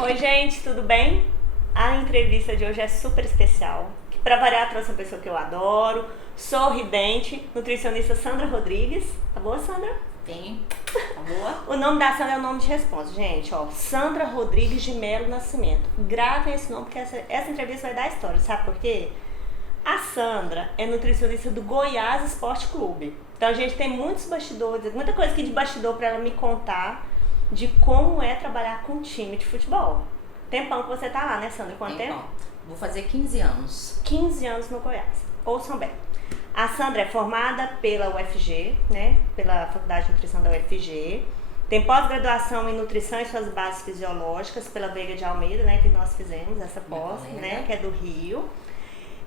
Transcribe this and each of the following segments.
Oi, gente, tudo bem? A entrevista de hoje é super especial. Que pra variar, trouxe uma pessoa que eu adoro, sorridente, nutricionista Sandra Rodrigues. Tá boa, Sandra? Tem. Tá boa? O nome da Sandra é o nome de resposta, gente, ó. Sandra Rodrigues de Melo Nascimento. Gravem esse nome porque essa entrevista vai dar história, sabe por quê? A Sandra é nutricionista do Goiás Esporte Clube. Então a gente tem muitos bastidores, muita coisa aqui de bastidor pra ela me contar de como é trabalhar com um time de futebol. Tempão que você tá lá, né, Sandra? Quanto tempo? Vou fazer 15 anos. 15 anos no Goiás. Ouçam bem. A Sandra é formada pela UFG, né? Pela Faculdade de Nutrição da UFG. Tem pós-graduação em Nutrição e suas bases fisiológicas pela Veiga de Almeida, né? Que nós fizemos essa pós, né? Que é do Rio.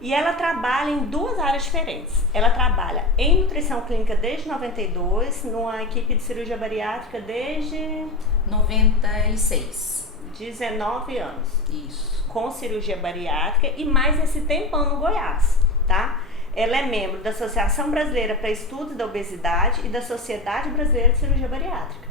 E ela trabalha em duas áreas diferentes. Ela trabalha em nutrição clínica desde 92, numa equipe de cirurgia bariátrica desde 96. 19 anos. Isso. Com cirurgia bariátrica e mais esse tempão no Goiás, tá? Ela é membro da Associação Brasileira para Estudos da Obesidade e da Sociedade Brasileira de Cirurgia Bariátrica.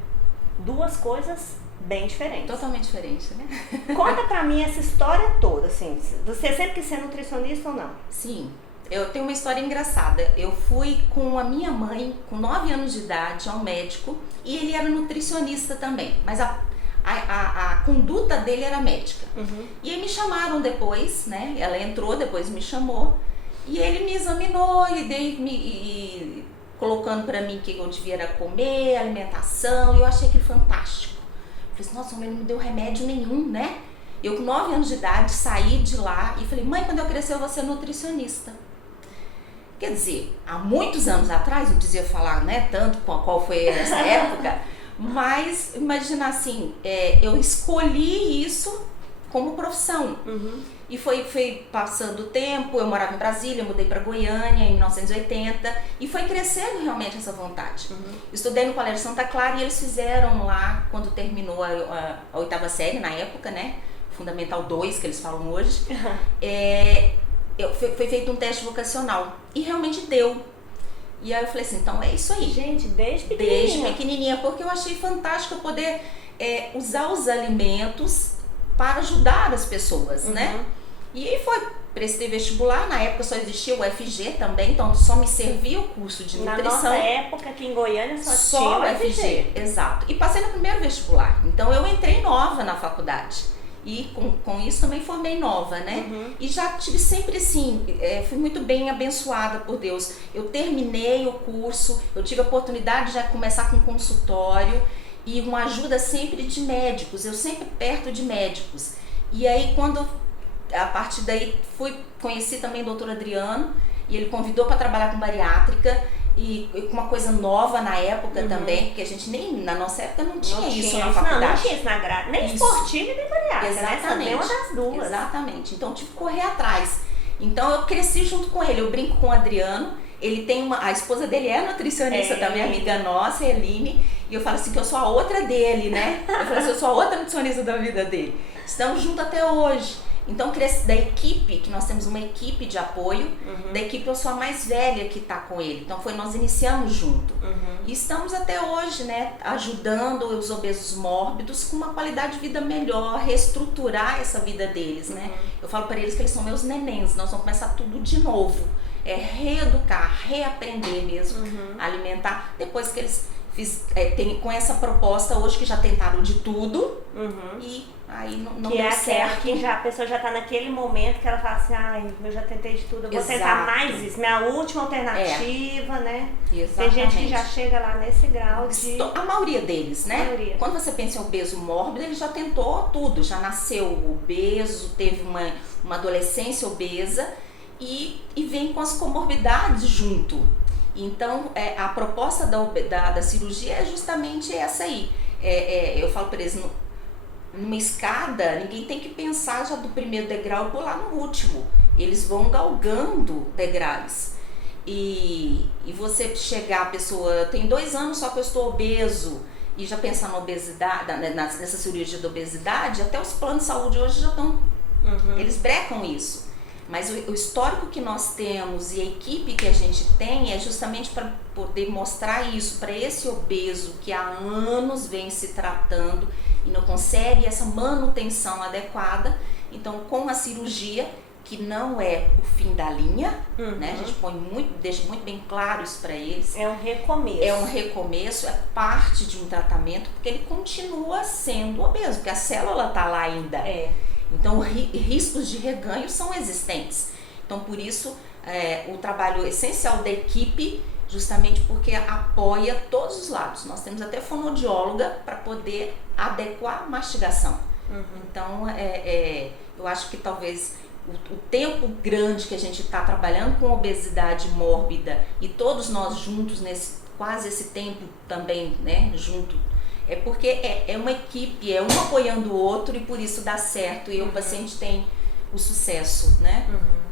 Duas coisas bem diferentes. Totalmente diferente, né? Conta pra mim essa história toda, assim. Você sempre quis ser nutricionista ou não? Sim. Eu tenho uma história engraçada. Eu fui com a minha mãe, com 9 anos de idade, ao médico, e ele era nutricionista também, mas a conduta dele era médica. Uhum. E aí me chamaram depois, né? Ela entrou, depois me chamou, e ele me examinou, e colocando pra mim o que eu devia comer, alimentação, e eu achei aquilo fantástico. Falei assim, nossa, ele não me deu remédio nenhum, né? Eu com 9 anos de idade saí de lá e falei, mãe, quando eu crescer eu vou ser nutricionista. Quer dizer, há muitos anos atrás, não precisa falar, né, tanto qual foi essa época, mas imagina assim, eu escolhi isso como profissão. Uhum. E foi passando o tempo, eu morava em Brasília, mudei para Goiânia em 1980 e foi crescendo realmente essa vontade. Uhum. Estudei no Colégio Santa Clara e eles fizeram lá, quando terminou a 8ª série, na época, né, Fundamental 2, que eles falam hoje, foi feito um teste vocacional e realmente deu. E aí eu falei assim, então é isso aí. Gente, desde pequenininha. Desde pequenininha, porque eu achei fantástico poder usar os alimentos para ajudar as pessoas, né? E aí prestei vestibular, na época só existia o UFG também, então só me servia o curso de nutrição. Na nossa época, aqui em Goiânia, só tinha o UFG. Exato. E passei no primeiro vestibular, então eu entrei nova na faculdade. E com isso também formei nova, né? Uhum. E já tive sempre assim, fui muito bem abençoada por Deus. Eu terminei o curso, eu tive a oportunidade de já começar com consultório e uma ajuda sempre de médicos, eu sempre perto de médicos. E aí a partir daí conheci também o Dr. Adriano e ele convidou para trabalhar com bariátrica e com uma coisa nova na época também, porque a gente na nossa época não tinha isso na faculdade. Não tinha isso na grade, nem esportiva nem bariátrica, exatamente, né? Uma das duas. Exatamente, então tive que correr atrás. Então eu cresci junto com ele, eu brinco com o Adriano, ele tem a esposa dele é nutricionista também, amiga nossa, Eline, e eu falo assim que eu sou a outra dele, né? Eu falo assim, eu sou a outra nutricionista da vida dele. Estamos juntos até hoje. Então, da equipe, que nós temos uma equipe de apoio, da equipe eu sou a mais velha que está com ele. Então, nós iniciamos junto. E estamos até hoje, né, ajudando os obesos mórbidos com uma qualidade de vida melhor, reestruturar essa vida deles, né? Eu falo para eles que eles são meus nenéns, nós vamos começar tudo de novo. Reeducar, reaprender mesmo, alimentar. Depois que eles com essa proposta hoje que já tentaram de tudo e aí não deu certo. Que a pessoa já tá naquele momento que ela fala assim, eu já tentei de tudo, eu vou tentar mais isso, minha última alternativa, né? Exatamente. Tem gente que já chega lá nesse grau de... A maioria deles, né? Quando você pensa em obeso mórbido, ele já tentou tudo, já nasceu obeso, teve uma adolescência obesa e vem com as comorbidades junto. Então, a proposta da cirurgia é justamente essa aí. Eu falo para eles, numa escada, ninguém tem que pensar já do primeiro degrau e pular no último. Eles vão galgando degraus. E você chegar, a pessoa tem 2 anos só que eu estou obeso, e já pensar na obesidade, nessa cirurgia da obesidade, até os planos de saúde hoje já estão... Eles brecam isso. Mas o histórico que nós temos e a equipe que a gente tem é justamente para poder mostrar isso para esse obeso que há anos vem se tratando e não consegue essa manutenção adequada. Então, com a cirurgia, que não é o fim da linha, né? A gente deixa muito bem claro isso para eles. É um recomeço. É um recomeço, é parte de um tratamento, porque ele continua sendo obeso, porque a célula está lá ainda. Então, riscos de reganho são existentes. Então, por isso, o trabalho essencial da equipe, justamente porque apoia todos os lados. Nós temos até fonoaudióloga para poder adequar a mastigação. Então, eu acho que talvez o tempo grande que a gente está trabalhando com obesidade mórbida e todos nós juntos, quase esse tempo também, né, junto, é porque é uma equipe, é um apoiando o outro e por isso dá certo e o paciente tem o sucesso, né?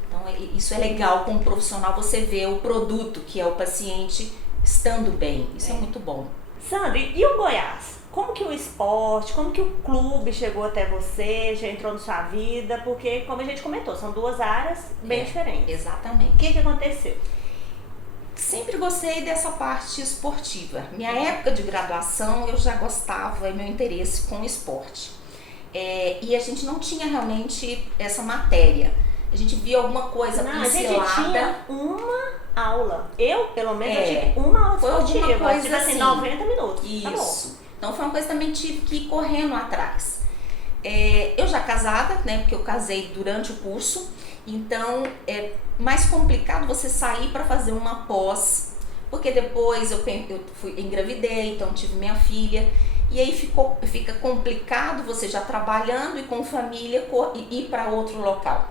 Então isso é legal como profissional, você vê o produto que é o paciente estando bem, isso é muito bom. Sandra, e o Goiás? Como que o esporte, como que o clube chegou até você, já entrou na sua vida? Porque, como a gente comentou, são duas áreas bem diferentes. Exatamente. O que aconteceu? Sempre gostei dessa parte esportiva. Minha época de graduação eu já gostava, meu interesse com o esporte. E a gente não tinha realmente essa matéria. A gente via alguma coisa pincelada. A gente tinha uma aula. Eu, pelo menos, eu tive uma aula esportiva. Foi alguma coisa assim, 90 minutos. Isso. Tá, então foi uma coisa que também tive que ir correndo atrás. Eu já casada, né? Porque eu casei durante o curso. Então é mais complicado você sair para fazer uma pós, porque depois eu engravidei, então tive minha filha, e aí fica complicado você já trabalhando e com família ir para outro local.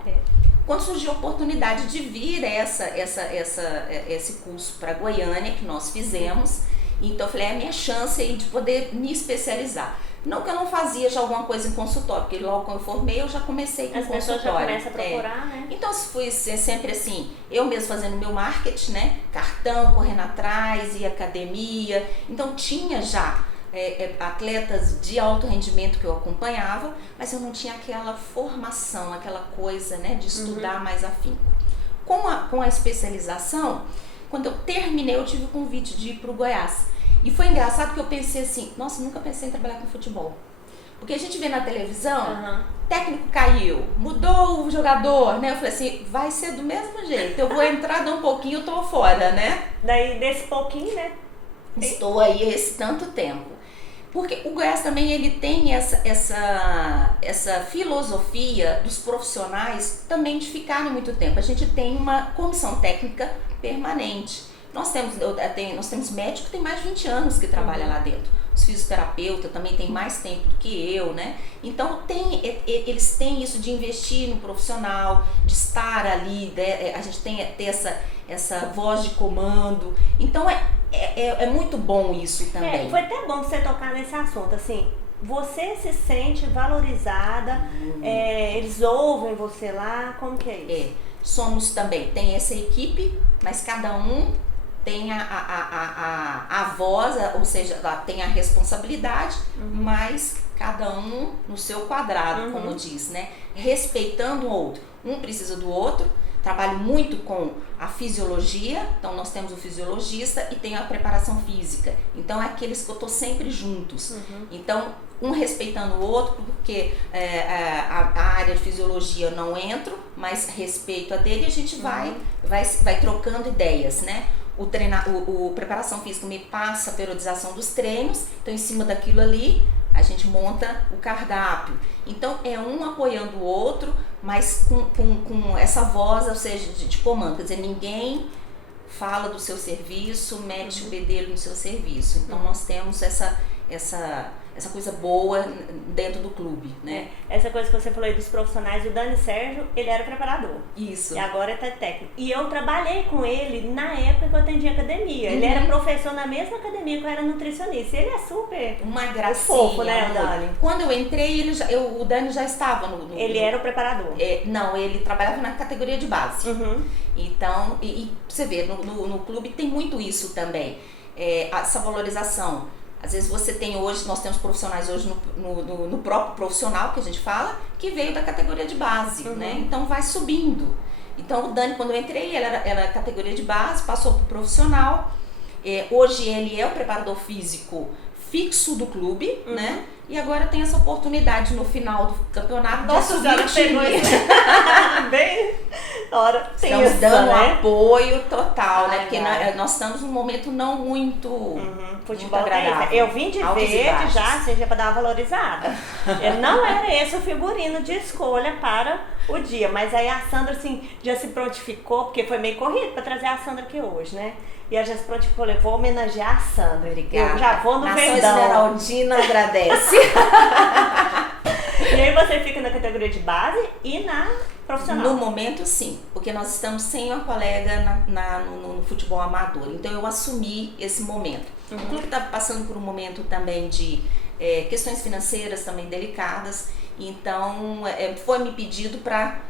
Quando surgiu a oportunidade de vir esse curso para Goiânia, que nós fizemos, então eu falei, é a minha chance aí de poder me especializar. Não que eu não fazia já alguma coisa em consultório, porque logo quando eu formei eu já comecei com consultório. As pessoas já começam a procurar, né? Então fui sempre assim, eu mesmo fazendo meu marketing, né? Cartão, correndo atrás, ia academia. Então tinha já atletas de alto rendimento que eu acompanhava, mas eu não tinha aquela formação, aquela coisa, né? De estudar mais afinco. Com a especialização, quando eu terminei eu tive o convite de ir para o Goiás. E foi engraçado que eu pensei assim, nossa, nunca pensei em trabalhar com futebol. Porque a gente vê na televisão, técnico caiu, mudou o jogador, né? Eu falei assim, vai ser do mesmo jeito, eu vou entrar de um pouquinho, eu tô fora, né? Daí desse pouquinho, né? Estou aí esse tanto tempo. Porque o Goiás também ele tem essa filosofia dos profissionais também de ficarem muito tempo. A gente tem uma comissão técnica permanente. Nós temos médico que tem mais de 20 anos que trabalha lá dentro. Os fisioterapeutas também têm mais tempo do que eu, né? Então eles têm isso de investir no profissional, de estar ali, né? A gente ter essa voz de comando. Então é muito bom isso também. Foi até bom você tocar nesse assunto, assim. Você se sente valorizada, eles ouvem você lá, como que é isso? Somos também, tem essa equipe, mas cada um tem a voz, ou seja, tem a responsabilidade, mas cada um no seu quadrado, como diz, né? Respeitando o outro. Um precisa do outro. Trabalho muito com a fisiologia, então nós temos o fisiologista e tem a preparação física. Então é aqueles que eu estou sempre juntos. Então, um respeitando o outro, porque a área de fisiologia eu não entro, mas respeito a dele e a gente vai trocando ideias, né? O preparação física me passa a periodização dos treinos, então em cima daquilo ali a gente monta o cardápio. Então é um apoiando o outro, mas com essa voz, ou seja, de comando. Quer dizer, ninguém fala do seu serviço, mete o bedelho no seu serviço. Então nós temos essa coisa boa dentro do clube, né? Essa coisa que você falou aí dos profissionais, o Dani Sérgio, ele era preparador. Isso. E agora ele tá técnico. E eu trabalhei com ele na época que eu atendia academia. Ele era professor na mesma academia que eu era nutricionista. E ele é super uma gracinha, fofo, né, o Dani? Quando eu entrei, o Dani já estava no ele era o preparador. Não, ele trabalhava na categoria de base. Então, e você vê, no clube tem muito isso também. Essa valorização. Às vezes nós temos profissionais hoje no próprio profissional que a gente fala, que veio da categoria de base, né? Então vai subindo. Então o Dani, quando eu entrei, ele era categoria de base, passou para o profissional. Hoje ele é o preparador físico fixo do clube, né? E agora tem essa oportunidade no final do campeonato. Nossa senhora, pegou isso. Bem, hora estamos dando né? apoio total, né? Porque nós estamos num momento não muito, futebol muito agradável. Eu vim de verde já, seja para dar uma valorizada. Não era esse o figurino de escolha para o dia, mas aí a Sandra assim já se prontificou, porque foi meio corrido para trazer a Sandra aqui hoje, né? E a gente prontificou, vou homenagear a Sandra. Obrigada. Eu já vou no Nação Verdão. Esmeraldina agradece. E aí você fica na categoria de base e na profissional? No momento, sim, porque nós estamos sem uma colega no futebol amador. Então eu assumi esse momento. O clube está passando por um momento também de questões financeiras também delicadas. Então foi me pedido para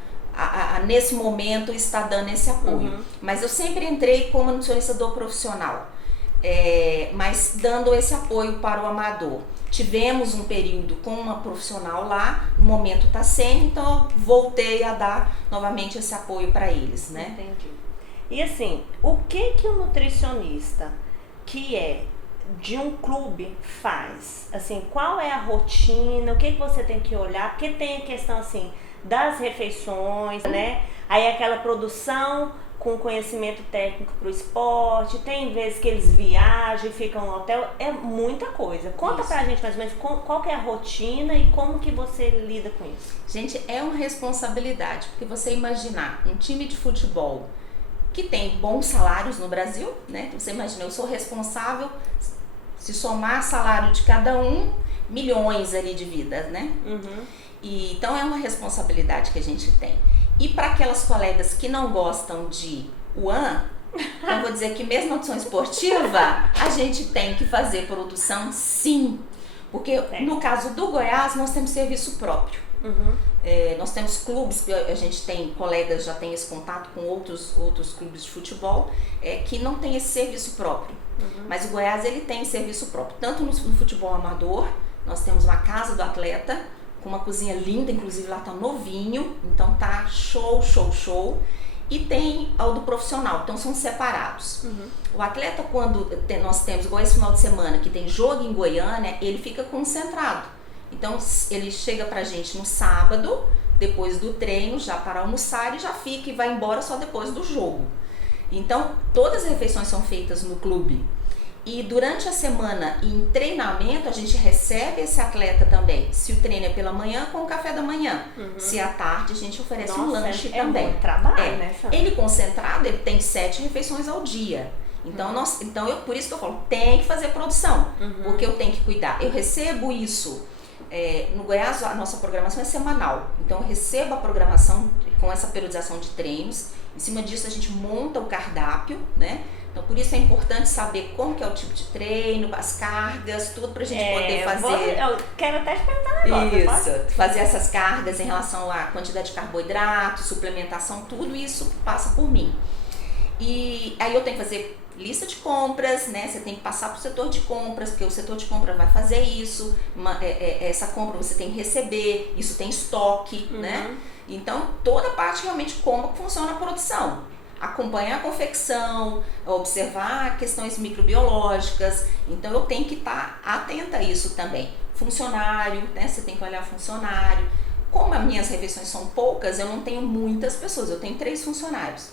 nesse momento está dando esse apoio. Mas eu sempre entrei como nutricionista do profissional, mas dando esse apoio para o amador. Tivemos um período com uma profissional lá, no momento está sem, então eu voltei a dar novamente esse apoio para eles, né? Entendi. E assim, o que o nutricionista que é de um clube faz? Assim, qual é a rotina? O que você tem que olhar? Porque tem a questão assim das refeições, né? Aí aquela produção com conhecimento técnico para o esporte, tem vezes que eles viajam, ficam no hotel, é muita coisa. Conta pra gente mais ou menos qual que é a rotina e como que você lida com isso. Gente, é uma responsabilidade, porque você imaginar um time de futebol que tem bons salários no Brasil, né? Então você imagina, eu sou responsável, se somar salário de cada um, milhões ali de vidas, né? E, então é uma responsabilidade que a gente tem. E para aquelas colegas que não gostam de UAN, eu vou dizer que mesmo na opção esportiva, a gente tem que fazer produção sim. Porque no caso do Goiás, nós temos serviço próprio. Nós temos clubes, a gente tem colegas, já tem esse contato com outros clubes de futebol, que não tem esse serviço próprio. Mas o Goiás, ele tem serviço próprio. Tanto no futebol amador, nós temos uma casa do atleta, com uma cozinha linda, inclusive lá tá novinho, então tá show. E tem o do profissional, então são separados. O atleta, quando nós temos, igual esse final de semana, que tem jogo em Goiânia, ele fica concentrado. Então ele chega pra gente no sábado, depois do treino, já para almoçar, e já fica e vai embora só depois do jogo. Então todas as refeições são feitas no clube. E durante a semana, em treinamento, a gente recebe esse atleta também. Se o treino é pela manhã, com o café da manhã. Se à tarde, a gente oferece um lanche também. Muito trabalho, né, Sandra? Ele concentrado, ele tem 7 refeições ao dia. Então, por isso que eu falo, tem que fazer produção. Porque eu tenho que cuidar. Eu recebo isso. No Goiás, a nossa programação é semanal. Então, eu recebo a programação com essa periodização de treinos. Em cima disso, a gente monta o cardápio, né? Então, por isso é importante saber como que é o tipo de treino, as cargas, tudo pra gente poder fazer. Eu quero até te perguntar agora. Isso, fazer essas cargas em relação à quantidade de carboidrato, suplementação, tudo isso passa por mim. E aí eu tenho que fazer lista de compras, né? Você tem que passar pro setor de compras, porque o setor de compras vai fazer isso. Essa compra você tem que receber, isso tem estoque, né? Então, toda a parte realmente como funciona a produção. Acompanhar a confecção, observar questões microbiológicas. Então eu tenho que estar atenta a isso também. Funcionário, né? Você tem que olhar funcionário. Como as minhas refeições são poucas, eu não tenho muitas pessoas, eu tenho 3 funcionários.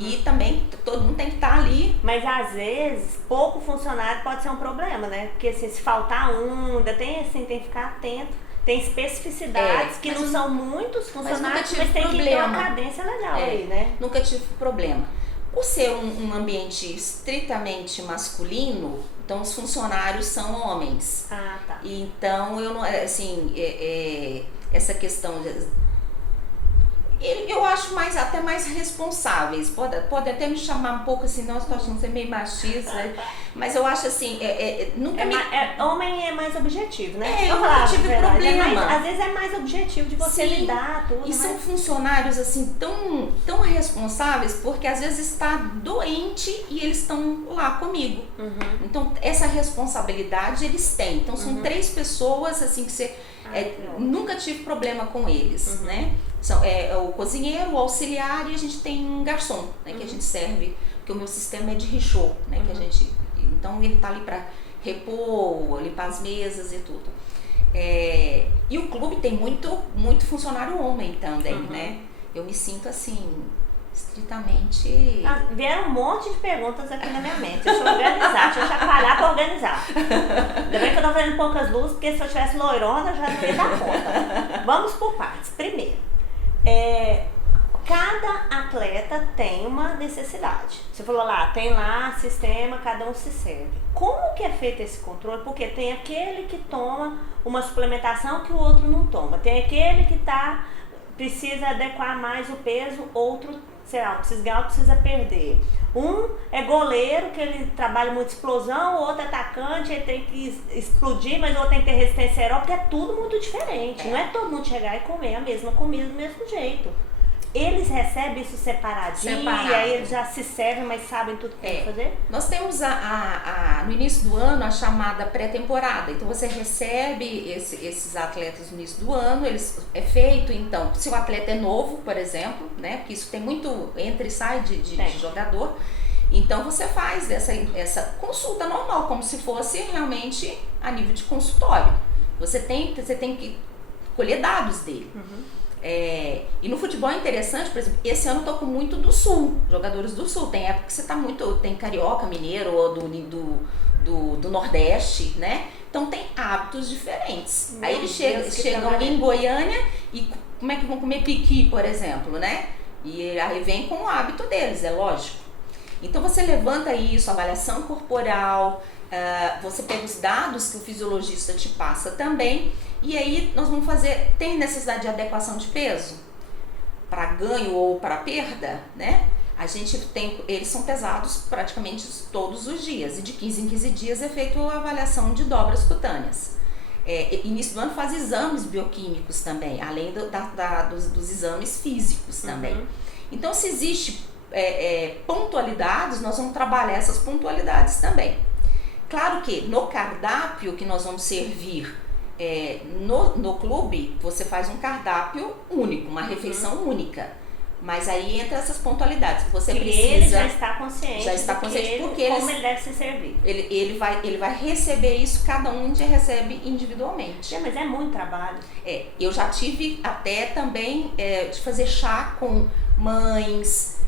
E também todo mundo tem que estar ali. Mas às vezes, pouco funcionário pode ser um problema, né? Porque assim, se faltar ainda tem que ficar atento. Tem especificidades que não são muitos funcionários, mas tem que ter uma cadência legal aí, né? Nunca tive problema. Por ser um ambiente estritamente masculino, então os funcionários são homens. Ah, tá. Então, eu não, assim, essa questão eu acho até mais responsáveis. Pode até me chamar um pouco assim, nós estou achando que você é meio machista, mas eu acho assim, nunca homem é mais objetivo, né? Eu nunca tive problema. Às vezes é mais objetivo de você lidar tudo. E são funcionários assim tão responsáveis, porque às vezes está doente e eles estão lá comigo. Então essa responsabilidade eles têm. Então são 3 pessoas assim que você nunca tive problema com eles, né? É o cozinheiro, o auxiliar e a gente tem um garçom, né, que a gente serve, porque o meu sistema é de richô, né, que a gente, então ele tá ali para repor, limpar as mesas e tudo. E o clube tem muito funcionário homem também, né? Eu me sinto assim, estritamente... Vieram um monte de perguntas aqui na minha mente. Deixa eu organizar, deixa eu já parar pra organizar. Ainda bem que eu tô fazendo poucas luzes, porque se eu tivesse loirona, eu já não ia dar conta. Vamos por partes. Primeiro, cada atleta tem uma necessidade. Você falou lá, tem lá sistema, cada um se serve. Como que é feito esse controle? Porque tem aquele que toma uma suplementação que o outro não toma. Tem aquele que precisa adequar mais o peso, outro, sei lá, precisa ganhar, precisa perder. Um é goleiro, que ele trabalha muito explosão, o outro é atacante, ele tem que explodir, mas o outro tem que ter resistência aeróbica, porque é tudo muito diferente. Não é todo mundo chegar e comer a mesma comida do mesmo jeito. Eles recebem isso separadinho, e aí eles já se servem, mas sabem tudo que tem que fazer? Nós temos no início do ano a chamada pré-temporada. Então você recebe esses atletas no início do ano, é feito então, se o atleta é novo, por exemplo, né? Porque isso tem muito entra e sai de jogador. Então você faz essa consulta normal, como se fosse realmente a nível de consultório. Você tem que colher dados dele. E no futebol é interessante, por exemplo, esse ano eu tô com muito do Sul, jogadores do Sul. Tem época que você tá tem carioca, mineiro ou do Nordeste, né? Então tem hábitos diferentes. Aí eles chegam em Goiânia e como é que vão comer piqui, por exemplo, né? E aí vem com o hábito deles, é lógico. Então você levanta isso, avaliação corporal, você pega os dados que o fisiologista te passa também. E aí nós vamos fazer, tem necessidade de adequação de peso? Para ganho ou para perda, né? Eles são pesados praticamente todos os dias. E de 15 em 15 dias é feita a avaliação de dobras cutâneas. Início do ano faz exames bioquímicos também, além dos exames físicos também. Então se existe pontualidades, nós vamos trabalhar essas pontualidades também. Claro que no cardápio que nós vamos servir no clube, você faz um cardápio único, uma refeição única. Mas aí entra essas pontualidades. Você precisa. Ele já está consciente. Porque como ele deve se servir. Ele vai receber isso, cada um recebe individualmente. Mas é muito trabalho. Eu já tive até também de fazer chá com mães,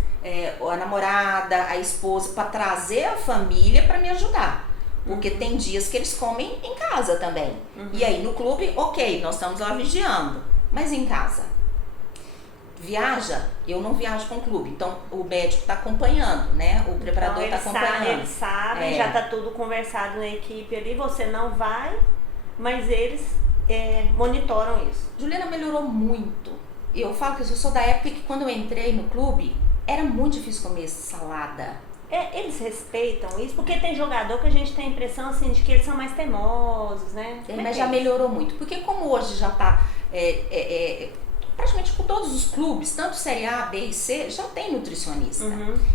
a namorada, a esposa, para trazer a família para me ajudar. Porque tem dias que eles comem em casa também. E aí no clube, ok, nós estamos lá vigiando. Mas em casa? Viaja? Eu não viajo com o clube. Então o médico está acompanhando, né? O preparador está acompanhando. Eles sabem, já está tudo conversado na equipe ali. Você não vai, mas eles monitoram isso. Juliana melhorou muito. Eu falo que eu sou da época que quando eu entrei no clube, era muito difícil comer salada. Eles respeitam isso, porque tem jogador que a gente tem a impressão assim, de que eles são mais teimosos, né? Mas já melhorou muito, porque como hoje já está praticamente com todos os clubes, tanto Série A, B e C, já tem nutricionista.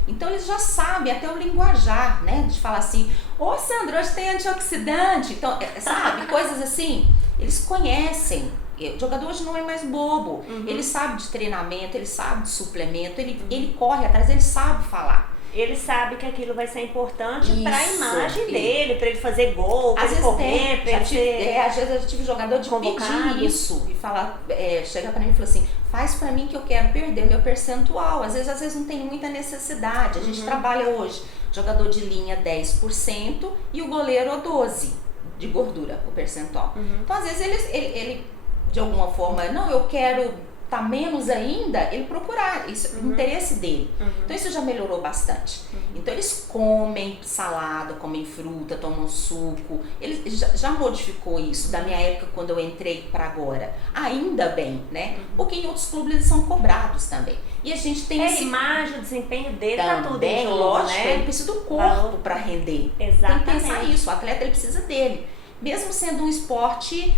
Então eles já sabem até o linguajar, né? De falar assim, Sandra, hoje tem antioxidante. Então, sabe, coisas assim, eles conhecem. O jogador hoje não é mais bobo. Ele sabe de treinamento, ele sabe de suplemento, ele corre atrás, ele sabe falar. Ele sabe que aquilo vai ser importante para a imagem dele, para ele fazer gol, para ele correr, para ele ser... Às vezes eu tive jogador de pedir isso e falar, chegar para mim e falar assim, faz para mim que eu quero perder meu percentual. Às vezes não tem muita necessidade. A gente trabalha hoje, jogador de linha 10% e o goleiro 12% de gordura, o percentual. Então às vezes ele de alguma forma, não, eu quero... tá menos ainda, ele procurar, isso, o interesse dele. Então isso já melhorou bastante. Então eles comem salada, comem fruta, tomam suco, ele já modificou isso da minha época quando eu entrei para agora. Ainda bem, né? Porque em outros clubes eles são cobrados também. E a gente tem a imagem, o desempenho dele, tá tudo em jogo, lógico, né? Ele precisa do corpo para render. Exatamente. Tem que pensar isso, o atleta ele precisa dele. Mesmo sendo um esporte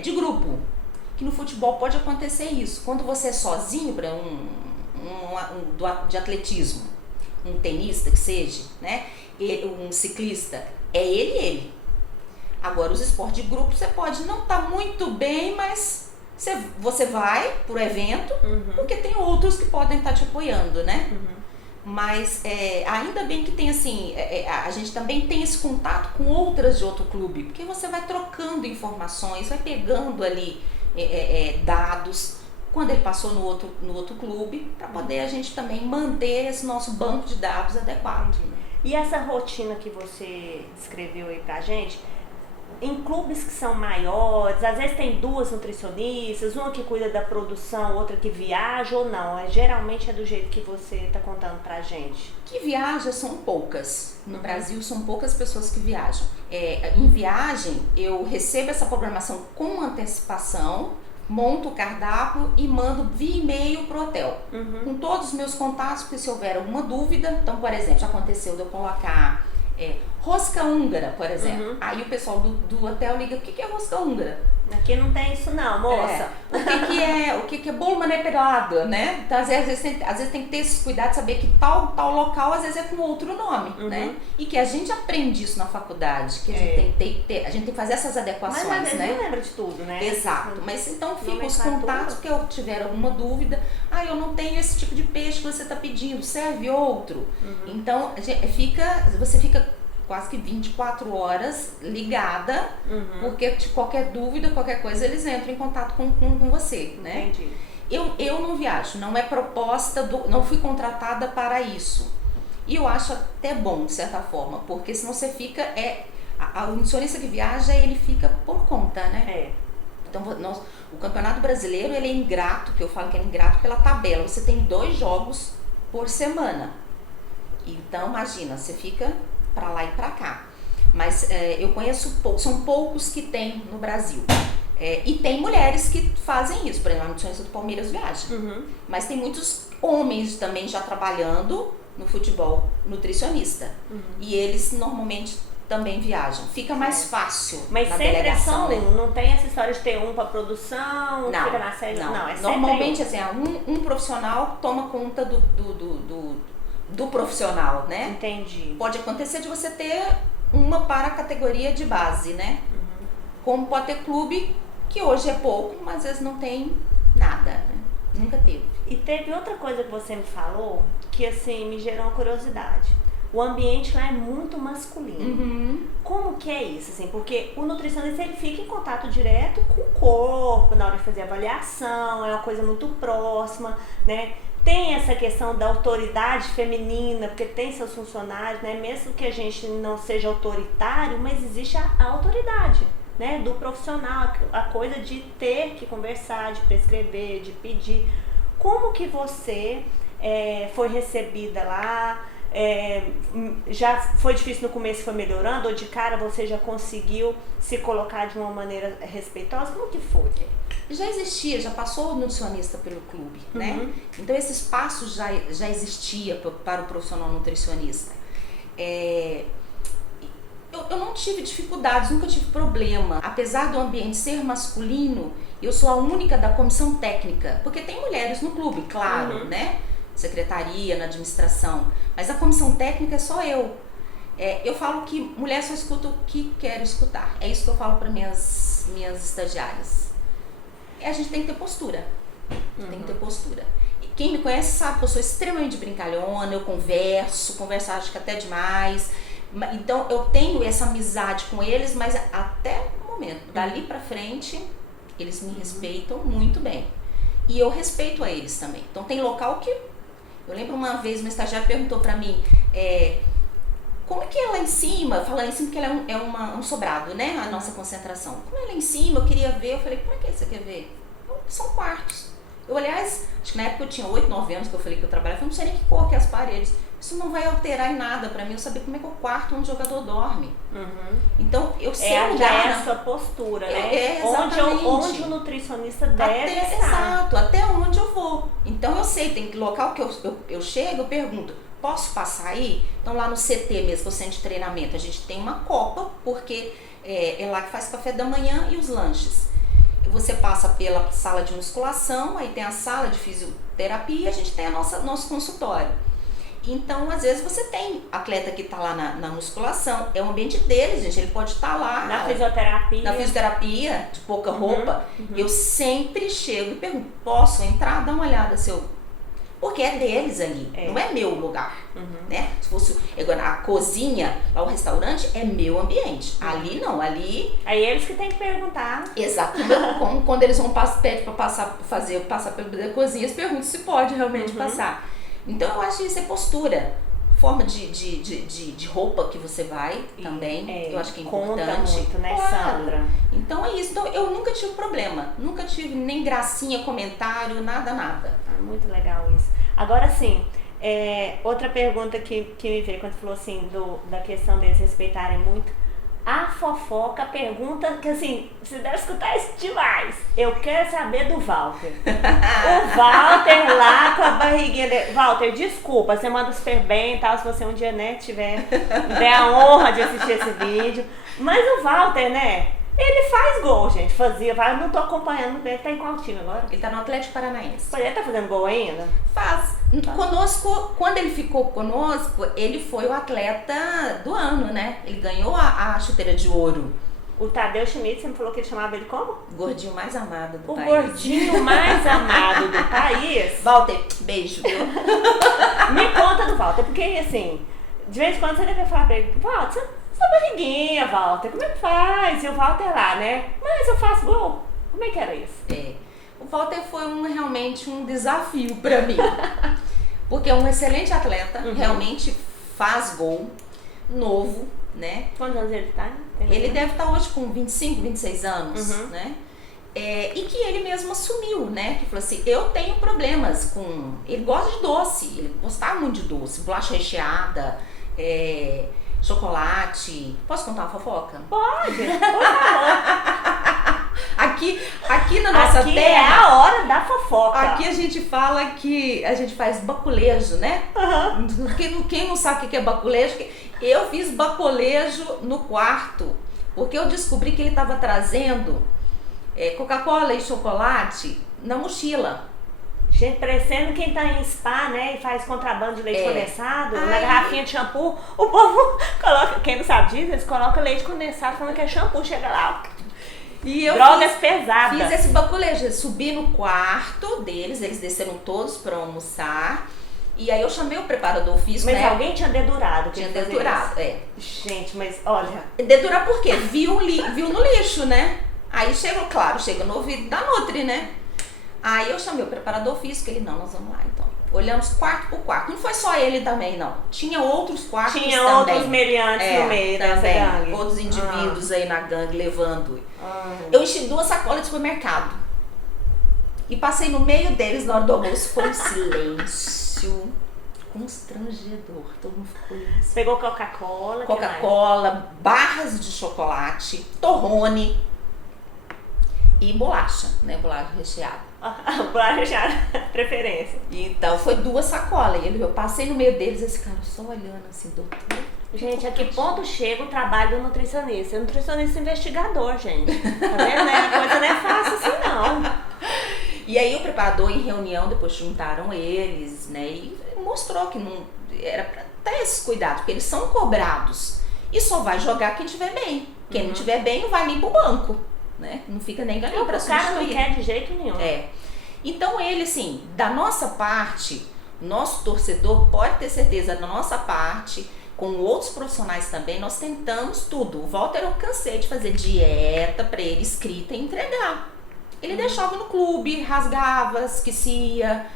de grupo. Que no futebol pode acontecer isso. Quando você é sozinho para de atletismo, um tenista que seja, né? Um ciclista, é ele. Agora, os esportes de grupo, você pode não estar muito bem, mas você vai pro evento, porque tem outros que podem estar te apoiando, né? Mas ainda bem que tem assim, a gente também tem esse contato com outras de outro clube, porque você vai trocando informações, vai pegando ali dados, quando ele passou no outro clube, para poder a gente também manter esse nosso banco de dados adequado. E essa rotina que você descreveu aí pra gente, em clubes que são maiores, às vezes tem 2 nutricionistas, uma que cuida da produção, outra que viaja ou não? Geralmente é do jeito que você está contando pra gente. Que viaja são poucas. No Brasil são poucas pessoas que viajam. Em viagem, eu recebo essa programação com antecipação, monto o cardápio e mando via e-mail pro hotel. Com todos os meus contatos, porque se houver alguma dúvida, então, por exemplo, já aconteceu de eu colocar rosca húngara, por exemplo. Aí o pessoal do hotel liga, o que é rosca húngara? Aqui não tem isso não, moça. O que é bolo manipulado, né? Então, às vezes tem que ter esse cuidado de saber que tal local, às vezes é com outro nome, né? E que a gente aprende isso na faculdade, que a gente tem que fazer essas adequações, mas às vezes né? não lembra de tudo, né? Exato. Mas então fica os contatos, porque eu tiver alguma dúvida, eu não tenho esse tipo de peixe que você está pedindo, serve outro. Então, você fica quase que 24 horas ligada, porque de qualquer dúvida, qualquer coisa, eles entram em contato com você, né? Entendi. Eu não viajo, não é proposta, não fui contratada para isso. E eu acho até bom, de certa forma, porque senão você fica, o nutricionista que viaja, ele fica por conta, né? Então, o Campeonato Brasileiro, ele é ingrato, que eu falo que é ingrato pela tabela. Você tem 2 jogos por semana. Então, imagina, você fica para lá e para cá. Mas eu conheço são poucos que tem no Brasil. E tem mulheres que fazem isso, por exemplo, a nutricionista do Palmeiras viaja. Mas tem muitos homens também já trabalhando no futebol nutricionista. E eles normalmente também viajam. Fica mais fácil. Mas na sempre delegação, são né? Não tem essa história de ter um para produção, Não, fica na série. Não, é sempre normalmente assim, um profissional toma conta do profissional, né? Entendi. Pode acontecer de você ter uma para a categoria de base, né? Como pode ter clube que hoje é pouco, mas às vezes não tem nada, né? Nunca teve. E teve outra coisa que você me falou que assim me gerou uma curiosidade. O ambiente lá é muito masculino. Como que é isso? Assim, porque o nutricionista ele fica em contato direto com o corpo na hora de fazer a avaliação, é uma coisa muito próxima, né? Tem essa questão da autoridade feminina, porque tem seus funcionários, né? Mesmo que a gente não seja autoritário, mas existe a autoridade, né? Do profissional, a coisa de ter que conversar, de prescrever, de pedir. Como que você foi recebida lá? Já foi difícil no começo, foi melhorando? Ou de cara você já conseguiu se colocar de uma maneira respeitosa? Como que foi? Já existia, já passou o nutricionista pelo clube, né? Então esse espaço já existia para o profissional nutricionista. Eu não tive dificuldades, nunca tive problema. Apesar do ambiente ser masculino, eu sou a única da comissão técnica, porque tem mulheres no clube, claro, né? Secretaria, na administração, mas a comissão técnica é só eu. Eu falo que mulher só escuta o que quer escutar. É isso que eu falo para minhas estagiárias. A gente tem que ter postura. Tem que ter postura. E quem me conhece sabe que eu sou extremamente brincalhona, eu converso acho que até demais. Então eu tenho essa amizade com eles, mas até o momento, dali pra frente, eles me respeitam muito bem. E eu respeito a eles também. Então tem local que... Eu lembro uma vez, uma estagiária perguntou pra mim, como é que é lá em cima? Falando em cima que ela é um sobrado, né? A nossa concentração. Como é lá em cima? Eu queria ver. Eu falei, pra que você quer ver? São quartos. Eu, aliás, acho que na época eu tinha 8, 9 anos que eu falei que eu trabalhava. Eu não sei nem que cor que é as paredes. Isso não vai alterar em nada pra mim. Eu saber como é que é o quarto onde o jogador dorme. Então, eu sei o lugar. É a sua postura, né? Exatamente. Onde o nutricionista deve estar. Exato, até onde eu vou. Então, eu sei, tem local que eu chego, eu pergunto, posso passar aí? Então lá no CT mesmo, que é o centro de treinamento, a gente tem uma copa, porque é lá que faz café da manhã e os lanches. Você passa pela sala de musculação, aí tem a sala de fisioterapia e a gente tem nosso consultório. Então, às vezes, você tem atleta que tá lá na musculação, é o ambiente dele, gente, ele pode estar lá. Na fisioterapia. Na fisioterapia, de pouca roupa. Eu sempre chego e pergunto, posso entrar? Dá uma olhada se eu... Porque é deles ali, não é meu lugar, né? Se fosse agora, a cozinha, lá o restaurante, é meu ambiente. Ali não, ali... Aí eles que têm que perguntar. Exato. Como quando eles vão pedir para passar pela cozinha, eles perguntam se pode realmente passar. Então eu acho que isso é postura. Forma de roupa que você vai também, eu acho que é importante. Conta muito, né, Sandra? Então é isso. Então eu nunca tive problema. Nunca tive nem gracinha, comentário, nada. Muito legal isso. Agora sim, outra pergunta que me veio quando falou assim da questão deles respeitarem muito. A fofoca pergunta que assim, você deve escutar isso demais. Eu quero saber do Walter. O Walter lá com a barriguinha dele. Walter, desculpa, você manda super bem e tal, se você um dia, né, der a honra de assistir esse vídeo. Mas o Walter, né, ele faz gol, gente. Não tô acompanhando, ele tá em qual time agora? Ele tá no Atlético Paranaense. Ele tá fazendo gol ainda? Faz. Conosco, quando ele ficou conosco, ele foi o atleta do ano, né? Ele ganhou a chuteira de ouro. O Tadeu Schmidt, você me falou que ele chamava ele como? O gordinho mais amado do país. O gordinho mais amado do país. Walter, beijo, viu? Me conta do Walter, porque assim, de vez em quando você deve falar pra ele, Walter, essa barriguinha, Walter, como é que faz? E o Walter lá, né? Mas eu faço gol. Como é que era isso? O Walter foi realmente um desafio pra mim. Porque é um excelente atleta, realmente faz gol, novo, né? Quantos anos ele tá? Ele deve estar hoje com 25, 26 anos, né? E que ele mesmo assumiu, né? Que falou assim, eu tenho problemas com... Ele gosta de doce, ele gostava muito de doce, bolacha recheada, chocolate. Posso contar uma fofoca? Pode, por favor. Aqui na nossa terra... é a hora da fofoca. Aqui a gente fala que a gente faz baculejo, né? Quem não sabe o que é baculejo... Eu fiz baculejo no quarto, porque eu descobri que ele estava trazendo Coca-Cola e chocolate na mochila. Gente, parecendo quem tá em spa, né, e faz contrabando de leite condensado, na garrafinha de shampoo, o povo coloca, quem não sabe disso, eles colocam leite condensado falando que é shampoo, chega lá, e eu drogas pesadas. Fiz esse baculejo, subi no quarto deles, eles desceram todos para almoçar, e aí eu chamei o preparador físico. Mas alguém tinha dedurado. Tinha dedurado, Gente, mas olha... Dedurar por quê? Viu no lixo, né? Aí chega no ouvido da Nutri, né? Aí eu chamei o preparador físico, ele, não, nós vamos lá então. Olhamos quarto por quarto. Não foi só ele também, não. Tinha outros quartos também. Tinha outros meliantes no meio dessa gangue. Outros indivíduos aí na gangue levando. Eu enchi 2 sacolas de supermercado. E passei no meio deles na hora do almoço. Foi um silêncio constrangedor. Todo mundo ficou isso. Pegou Coca-Cola. Coca-Cola, barras de chocolate, torrone e bolacha, né? Bolacha recheada. Bolacha recheada, preferência. Então foi 2 sacolas. E eu passei no meio deles, esse cara só olhando assim, doutor. Gente, a que ponto chega o trabalho do nutricionista? É um nutricionista investigador, gente. Tá vendo? Né? A coisa não é fácil assim, não. E aí o preparador, em reunião, depois juntaram eles, né? E mostrou que não era pra ter esses cuidados, porque eles são cobrados. E só vai jogar quem tiver bem. Quem não tiver bem não vai nem pro banco, né? Não fica nem ganhando pra substituir. O cara não quer de jeito nenhum. Então ele, assim, da nossa parte, nosso torcedor pode ter certeza, da nossa parte, com outros profissionais também, nós tentamos tudo. O Walter, eu cansei de fazer dieta pra ele escrita e entregar. Ele deixava no clube, rasgava, esquecia.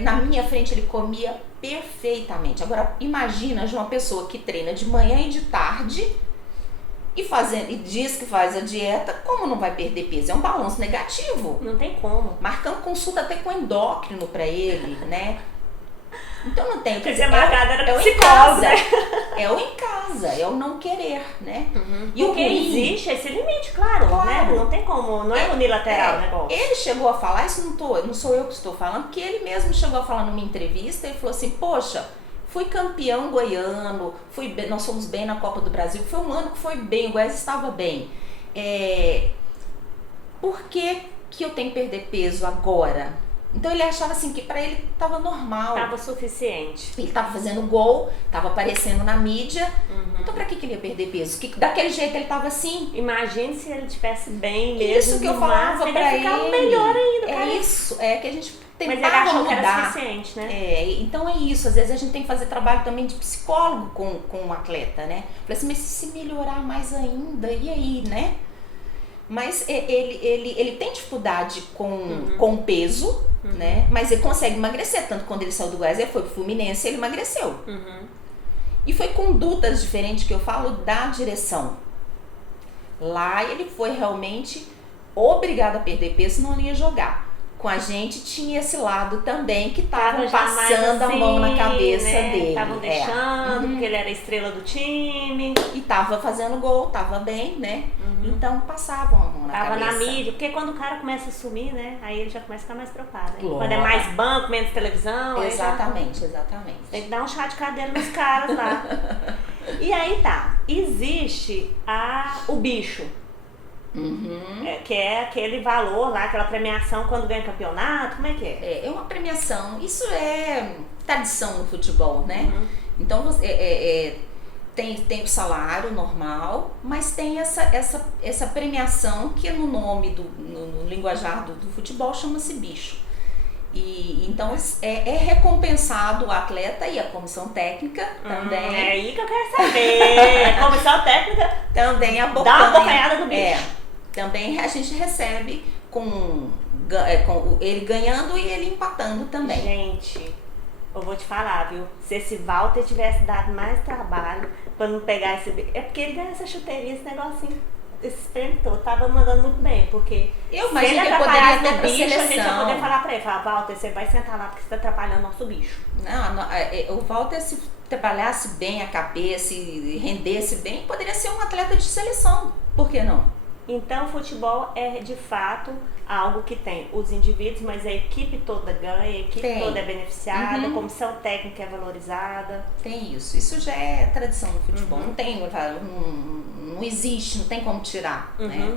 Na minha frente ele comia perfeitamente. Agora imagina de uma pessoa que treina de manhã e de tarde e diz que faz a dieta, como não vai perder peso? É um balanço negativo. Não tem como. Marcamos consulta até com endócrino pra ele, né? Então não tem o que dizer. Era o em casa. É o em casa, é o não querer, né? E o que existe é esse limite, claro. Né? Não tem como, não é unilateral o negócio. Ele chegou a falar, isso não sou eu que estou falando, porque ele mesmo chegou a falar numa entrevista e falou assim, poxa, fui campeão goiano, nós fomos bem na Copa do Brasil, foi um ano que foi bem, o Goiás estava bem. Por que eu tenho que perder peso agora? Então ele achava assim que pra ele tava normal. Tava suficiente. Ele tava fazendo gol, tava aparecendo na mídia. Então pra que ele ia perder peso? Que daquele jeito ele tava assim. Imagine se ele estivesse bem mesmo. Isso que eu falava pra ele. Melhor ainda, é cara. Isso, é que a gente tentava Mas ele achou mudar. que era suficiente, né? Então é isso, às vezes a gente tem que fazer trabalho também de psicólogo com o atleta, né? Falei assim, mas se melhorar mais ainda, e aí, né? Mas ele tem dificuldade com peso, né? Mas ele consegue emagrecer, tanto quando ele saiu do Goiás, ele foi pro Fluminense, ele emagreceu. E foi condutas diferentes que eu falo da direção. Lá ele foi realmente obrigado a perder peso, não ia jogar. Com a gente tinha esse lado também que estavam passando assim, a mão na cabeça dele. Estavam deixando, porque ele era a estrela do time. E tava fazendo gol, tava bem, né? Então passavam a mão na cabeça. Tava na mídia, porque quando o cara começa a sumir, né? Aí ele já começa a ficar mais preocupado. Né? Quando é mais banco, menos televisão. Exatamente. Tem que dar um chá de cadeira nos caras lá. E aí tá, existe o bicho. Que é aquele valor lá, aquela premiação quando ganha campeonato, como é que é? É uma premiação, isso é tradição no futebol, né? Então tem o salário normal, mas tem essa premiação que no nome, no linguajar do futebol chama-se bicho. E então é recompensado o atleta e a comissão técnica também. É aí que eu quero saber. A comissão técnica também dá uma bocanhada do bicho. Também a gente recebe com ele ganhando e ele empatando também. Gente, eu vou te falar, viu? Se esse Walter tivesse dado mais trabalho pra não pegar esse... É porque ele ganha essa chuteirinha, esse negocinho. Esse prêmio todo, tava mandando muito bem, porque eu imagino que ele poderia ter pra bicho, seleção. A gente ia poder falar pra ele, Walter, você vai sentar lá porque você tá atrapalhando o nosso bicho. Não, o Walter, se trabalhasse bem a cabeça e rendesse bem, poderia ser um atleta de seleção, por que não? Então, o futebol é de fato algo que tem os indivíduos, mas a equipe toda ganha, a equipe toda é beneficiada, a comissão técnica é valorizada. Tem isso já é tradição no futebol, não existe, não tem como tirar, né?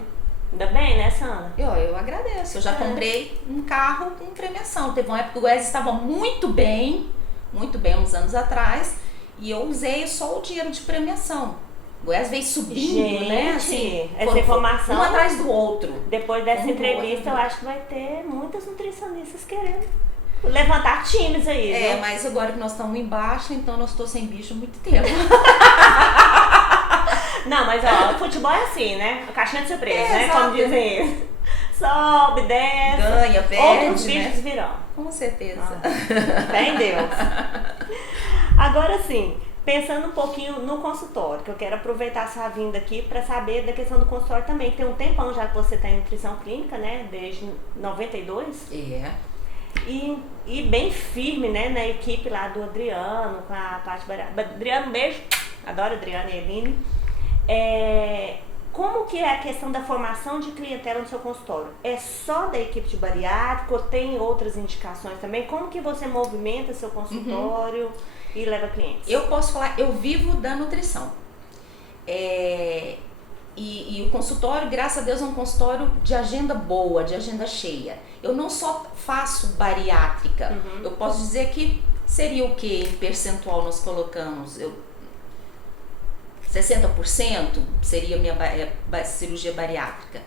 Ainda bem, né, Sandra? Eu agradeço, eu já comprei um carro com premiação, teve uma época que o Goiás estava muito bem, uns anos atrás, e eu usei só o dinheiro de premiação. O Goiás veio subindo, né? Assim, essa informação. Um atrás do outro. Depois dessa entrevista, eu acho que vai ter muitas nutricionistas querendo levantar times aí. Viu? Mas agora que nós estamos embaixo, então nós estou sem bicho há muito tempo. Não, mas ó, o futebol é assim, né? A caixinha de surpresa, né? Como dizem eles. Sobe, desce. Ganha, perde, outros bichos virão. Com certeza. Fé em Deus. Agora sim. Pensando um pouquinho no consultório, que eu quero aproveitar essa vinda aqui para saber da questão do consultório também. Tem um tempão já que você está em nutrição clínica, né? Desde 92. E bem firme, né? Na equipe lá do Adriano, com a parte bariátrica. Adriano, beijo. Adoro Adriano e Eline. Como que é a questão da formação de clientela no seu consultório? É só da equipe de bariátrica ou tem outras indicações também? Como que você movimenta seu consultório? E leva clientes? Eu posso falar, eu vivo da nutrição. E o consultório, graças a Deus, é um consultório de agenda boa, de agenda cheia. Eu não só faço bariátrica, eu posso dizer que seria o que em percentual nós colocamos? 60% seria minha cirurgia bariátrica.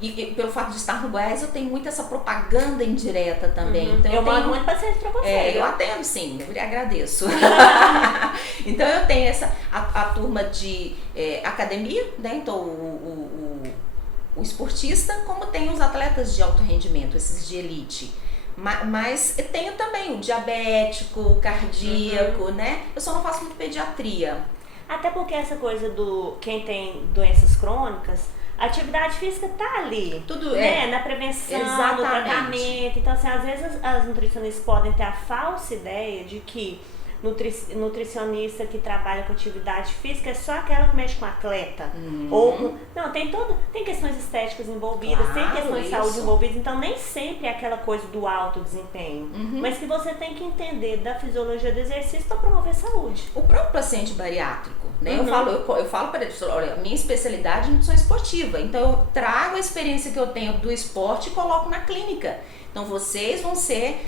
E pelo fato de estar no Goiás, eu tenho muito essa propaganda indireta também. Então, eu mando muito paciente pra você. Eu atendo sim, eu agradeço. Então eu tenho a turma de academia, né? Então o esportista, como tem os atletas de alto rendimento, esses de elite. Mas eu tenho também o diabético, o cardíaco, né? Eu só não faço muito pediatria. Até porque essa coisa do quem tem doenças crônicas, a atividade física tá ali, tudo né? Na prevenção, exatamente. No tratamento. Então, assim, às vezes as nutricionistas podem ter a falsa ideia de que nutricionista que trabalha com atividade física é só aquela que mexe com atleta. Ou não, tem questões estéticas envolvidas, Claro, tem questões de isso. saúde envolvidas, então nem sempre é aquela coisa do alto desempenho. Mas que você tem que entender da fisiologia do exercício para promover saúde. O próprio paciente bariátrico, né? Eu falo para ele, olha, minha especialidade é nutrição esportiva, então eu trago a experiência que eu tenho do esporte e coloco na clínica. Então vocês vão ser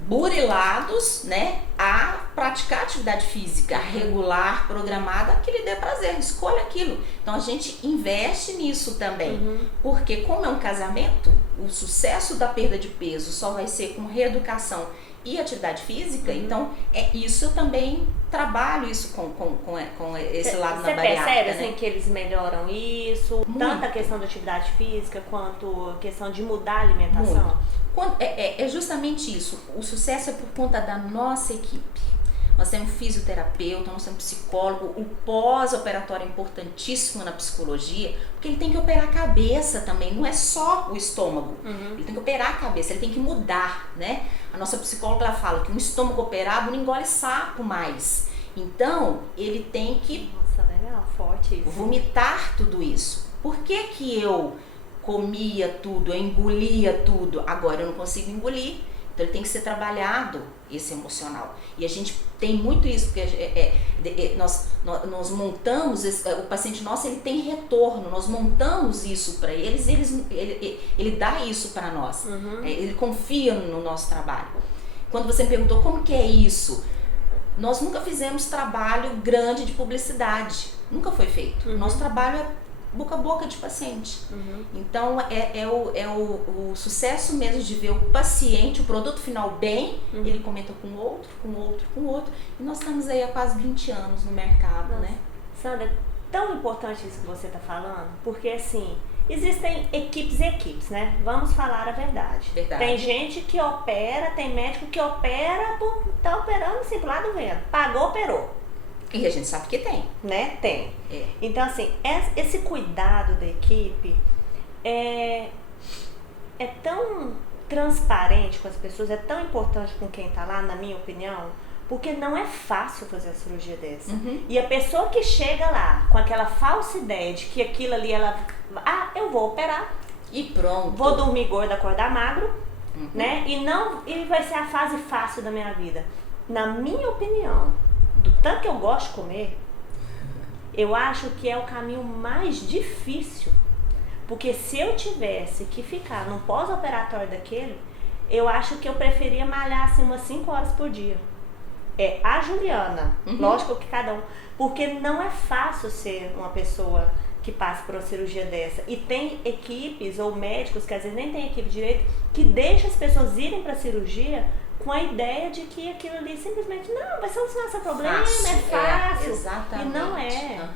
burilados, né, a praticar atividade física regular, programada, que lhe dê prazer, escolha aquilo. Então a gente investe nisso também, porque como é um casamento, o sucesso da perda de peso só vai ser com reeducação e atividade física, então isso eu também trabalho isso com esse lado na bariátrica. Você percebe, né? assim, que eles melhoram isso, Muito. tanto a questão da atividade física quanto a questão de mudar a alimentação? É justamente isso. O sucesso é por conta da nossa equipe. Nós temos fisioterapeuta, nós temos psicólogo, o pós-operatório é importantíssimo na psicologia, porque ele tem que operar a cabeça também, não é só o estômago. Ele tem que operar a cabeça, ele tem que mudar, né? A nossa psicóloga ela fala que um estômago operado não engole sapo mais. Então, ele tem que Nossa, legal, forte isso. vomitar tudo isso. Por que eu comia tudo, eu engolia tudo, agora eu não consigo engolir? Então ele tem que ser trabalhado, esse emocional. E a gente tem muito isso, porque nós montamos, o paciente nosso ele tem retorno, nós montamos isso para eles, ele dá isso para nós, ele confia no nosso trabalho. Quando você me perguntou como que é isso, nós nunca fizemos trabalho grande de publicidade, nunca foi feito. Nosso trabalho é boca a boca de paciente. Então o sucesso mesmo de ver o paciente, o produto final bem, ele comenta com outro, e nós estamos aí há quase 20 anos no mercado. Nossa. Né? Sandra, é tão importante isso que você está falando, porque assim, existem equipes e equipes, né? Vamos falar a verdade. Tem gente que opera, tem médico que opera por tá operando assim pro lado vendo. Pagou, operou. E a gente sabe que tem. Né? Tem. Então, assim, esse cuidado da equipe é tão transparente com as pessoas, é tão importante com quem tá lá, na minha opinião, porque não é fácil fazer a cirurgia dessa. E a pessoa que chega lá com aquela falsa ideia de que aquilo ali, eu vou operar. E pronto. Vou dormir gorda, acordar magro, né? E vai ser a fase fácil da minha vida. Na minha opinião, do tanto que eu gosto de comer, eu acho que é o caminho mais difícil. Porque se eu tivesse que ficar no pós-operatório daquele, eu acho que eu preferia malhar assim umas 5 horas por dia. A Juliana, lógico que cada um, porque não é fácil ser uma pessoa que passa por uma cirurgia dessa. E tem equipes ou médicos que às vezes nem tem equipe direito, que deixam as pessoas irem para a cirurgia com a ideia de que aquilo ali simplesmente não, vai solucionar seu problema, é fácil. Exatamente. E não é.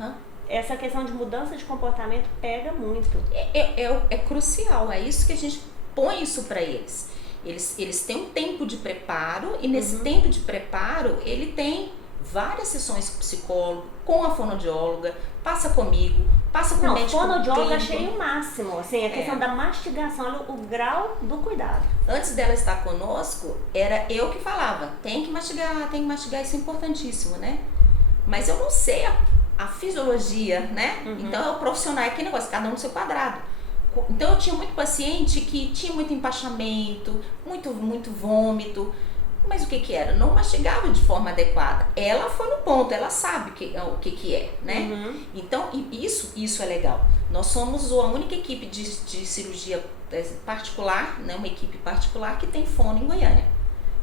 Essa questão de mudança de comportamento pega muito. É crucial, é isso que a gente põe isso para eles. Eles têm um tempo de preparo e nesse tempo de preparo ele tem várias sessões com o psicólogo, com a fonoaudióloga, passa comigo, passa com o médico clínico. Fonoaudióloga achei o máximo, assim, a questão da mastigação, olha o grau do cuidado. Antes dela estar conosco, era eu que falava, tem que mastigar, isso é importantíssimo, né? Mas eu não sei a fisiologia, né? Então é o profissional, é aquele negócio, cada um no seu quadrado. Então eu tinha muito paciente que tinha muito empachamento, muito vômito. Mas o que era? Não mastigava de forma adequada. Ela foi no ponto, ela sabe o que é, né? Então, isso é legal. Nós somos a única equipe de cirurgia particular, né? Uma equipe particular que tem fono em Goiânia.